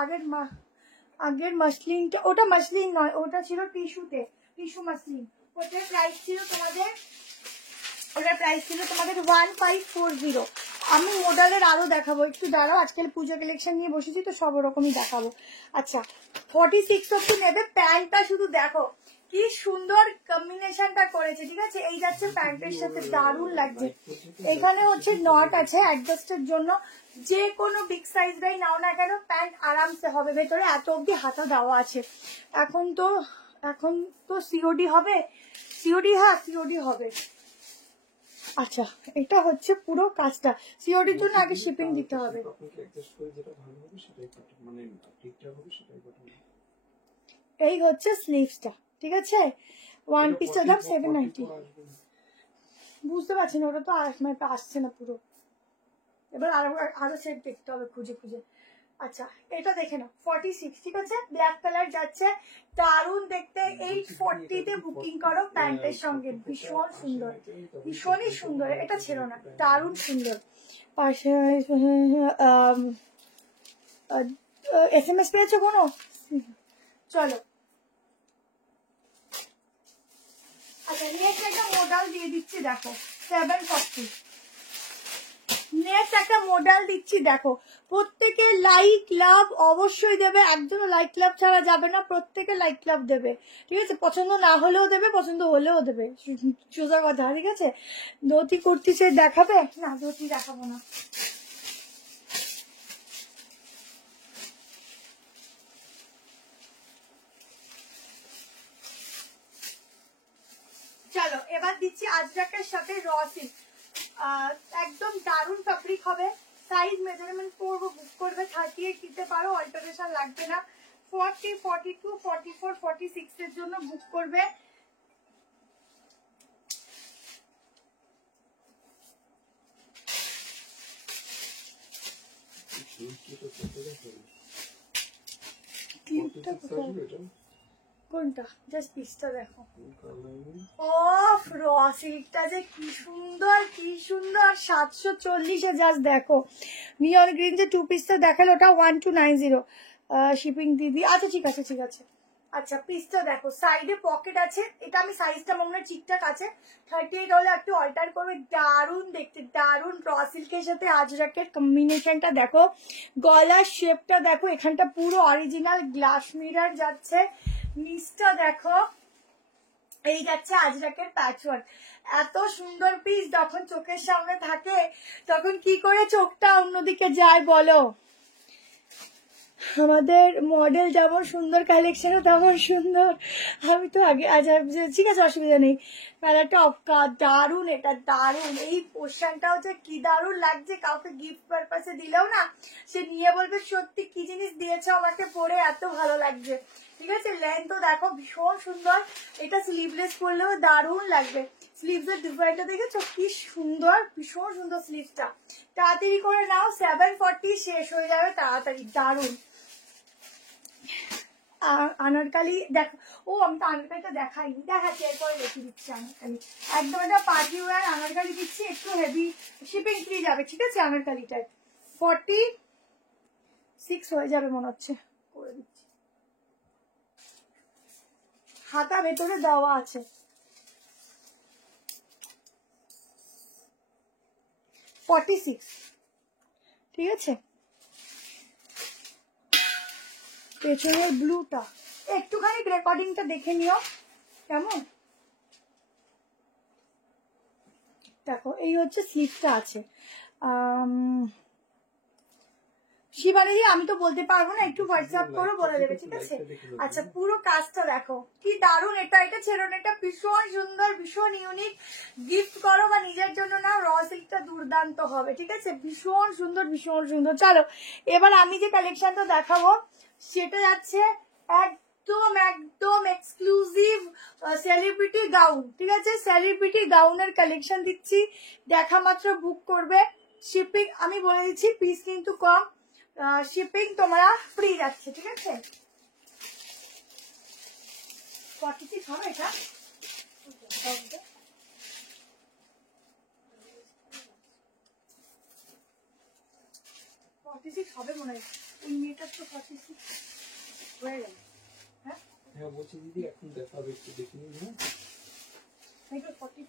আগের মাসলিনটা, ওটা মাসলিন নয়, ওটা ছিল টিস্যুতে, টিস্যু মাসলিন। ওটার প্রাইস ছিল তোমাদের 1540। আমি মডেলের আরো দেখাবো, একটু দাঁড়াও। আজকাল পুজো কালেকশন নিয়ে বসেছি তো, সব ওরকমই দেখাবো। আচ্ছা, 46 অব্দি নেবে। প্যান্টটা শুধু দেখো কি সুন্দর কম্বিনেশনটা করেছে, ঠিক আছে। এই যাচ্ছে প্যান্টের সাথে, দারুণ লাগছে। এখানে হচ্ছে নট আছে অ্যাডজাস্টের জন্য, যে কোনো বিগ সাইজটাই নাও না কেন প্যান্ট আরামসে হবে। ভেতরে এত অব্দি হাতা দেওয়া আছে। এখন তো সিওডি হবে, সিওডি, হ্যাঁ সিওডি হবে। আচ্ছা, এটা হচ্ছে পুরো কাজটা। সিওডির জন্য আগে শিপিং দিতে হবে। আপনাকে অ্যাডজাস্ট করে যেটা ভালো হবে সেটাই কাটুন, মানে ঠিকঠাক হবে সেটাই কাটুন। এই হচ্ছে স্লিভসটা, ঠিক আছে। ওয়ান পিসটার দাম 790। বুঝতে পারছি না, ওটা তো আসছে না পুরো। এবার আরো সেট দেখতে হবে খুঁজে খুঁজে। আচ্ছা, এটা দেখে নাও 46, ঠিক আছে। ব্ল্যাক কালার যাচ্ছে, দারুণ দেখতে। 840-তে বুকিং করো প্যান্টের সঙ্গে, ভীষণ সুন্দর, ভীষণই সুন্দর। এটা ছিল না, দারুণ সুন্দর। পাশে SMS পেয়েছো কোনো? চলো। আচ্ছা, নেক্সট একটা মডেল দিয়ে দিচ্ছি, দেখো 740। নেক্সট একটা মডেল দিচ্ছি, দেখো। প্রত্যেকে লাইক লাভ অবশ্যই দেবে, একজনও লাইক লাভ ছাড়া যাবে না, প্রত্যেকে লাইক লাভ দেবে, ঠিক আছে। পছন্দ না হলেও দেবে, পছন্দ হলেও দেবে, সোজা কথা, ঠিক আছে। ধুতি কুর্তি সে দেখাবে না, ধুতি দেখাবো না। চলো, এবার দিচ্ছি আজরাকের সাথে র সিল্ক। একদম দারুণ ফ্যাব্রিক হবে। সাইজ মেজারমেন্ট করবো, বুক করবে। 38 দিতে পারো, অল্টারেশন লাগবে না। 40, 42, 44, 46 এর জন্য বুক করবে। কোনটা? জাস্ট পিসটা দেখো। অফ র সিল্কটা যে কি সুন্দর, কি সুন্দর। 740-এ জাস্ট দেখো। নিয়ন গ্রিন যে 2 পিসটা দেখালো, ওটা 1290 শিপিং দিদি। আচ্ছা ঠিক আছে, ঠিক আছে। আচ্ছা, পিসটা দেখো, সাইডে পকেট আছে। এটা আমি সাইজটা মনে হয় ঠিকঠাক আছে। 38 হলে একটু অল্টার করবে। দারুণ দেখতে, দারুণ। র সিল্কের সাথে আজরাকের কম্বিনেশনটা দেখো। গলার শেপটা দেখো, এখানটা পুরো অরিজিনাল গ্লাস মিরর যাচ্ছে। নিচটা দেখো, এই যাচ্ছে আজরাকের প্যাচওয়ার্ক। এত সুন্দর পিস যখন চোখের সামনে থাকে তখন কি করে চোখটা অন্যদিকে যায় বলো। আমাদের মডেল যেমন সুন্দর, কালেকশনও তেমন সুন্দর। আমি তো আগে ঠিক আছে, অসুবিধা নেই। কালারটা অফকা দারুণ, এটা দারুণ। এই পোর্শনটা হচ্ছে কি দারুণ লাগছে। কাউকে গিফট পারপাসে দিলেও না, সে নিয়ে বলবে সত্যি কি জিনিস দিয়েছো আমাকে, পরে এত ভালো লাগছে। ঠিক আছে, লেন্থও দেখো ভীষণ সুন্দর। এটা স্লিভলেস করলেও দারুণ লাগবে। স্লিভসের ডিজাইনটা দেখেছো কি সুন্দর, ভীষণ সুন্দর স্লিভসটা। তাড়াতাড়ি করে নাও, 740 শেষ হয়ে যাবে তাড়াতাড়ি, দারুণ। আনারকালি দেখো, ও আমি তো আনারকালিটা দেখাইনি, দেখাচ্ছি এরপরে রেখে দিচ্ছি আনারকালি। একদম এটা পার্টি ওয়্যার আনারকালি দিচ্ছি, একটু হেভি, শিপিং ফ্রি যাবে, ঠিক আছে। আনারকালিটায় 46 হয়ে যাবে মনে হচ্ছে, করে দিচ্ছি। হাতা ভেতরে দেওয়া আছে। ঠিক আছে। পেছনের ব্লুটা একটুখানি রেকর্ডিংটা দেখে নিও কেমন। দেখো এই হচ্ছে স্লিভটা আছে। শিবানীজি আমি তো বলতে পারবো না, একটু হোয়াটসঅ্যাপ করে বলে দেবে, ঠিক আছে। আচ্ছা পুরো কাজটা দেখো কি দারুণ। এটা ছেড়ুন, এটা ভীষণ সুন্দর, ভীষণ ইউনিক। গিফট করো বা নিজের জন্য নাও, র সিল্কটা দুর্দান্ত হবে, ঠিক আছে। ভীষণ সুন্দর, ভীষণ সুন্দর। চলো এবার আমি যে কালেকশনটা দেখাবো সেটা যাচ্ছে একদম একদম এক্সক্লুসিভ সেলিব্রিটি গাউন, ঠিক আছে। সেলিব্রিটি গাউনের কালেকশন দিচ্ছি, দেখা মাত্র বুক করবে। শিপিং আমি বলে দিচ্ছি, পিস কিন্তু কম, শিপিং তোমরা ফ্রি যাচ্ছে, ঠিক আছে। 46 হবে এটা, 46 হবে মনে হয়। ওই মেয়েটার তো 46 হয়ে গেল। হ্যাঁ হ্যাঁ বলছি দিদি এখন দেখাবে, একটু দেখে নিন। হ্যাঁ এটা 45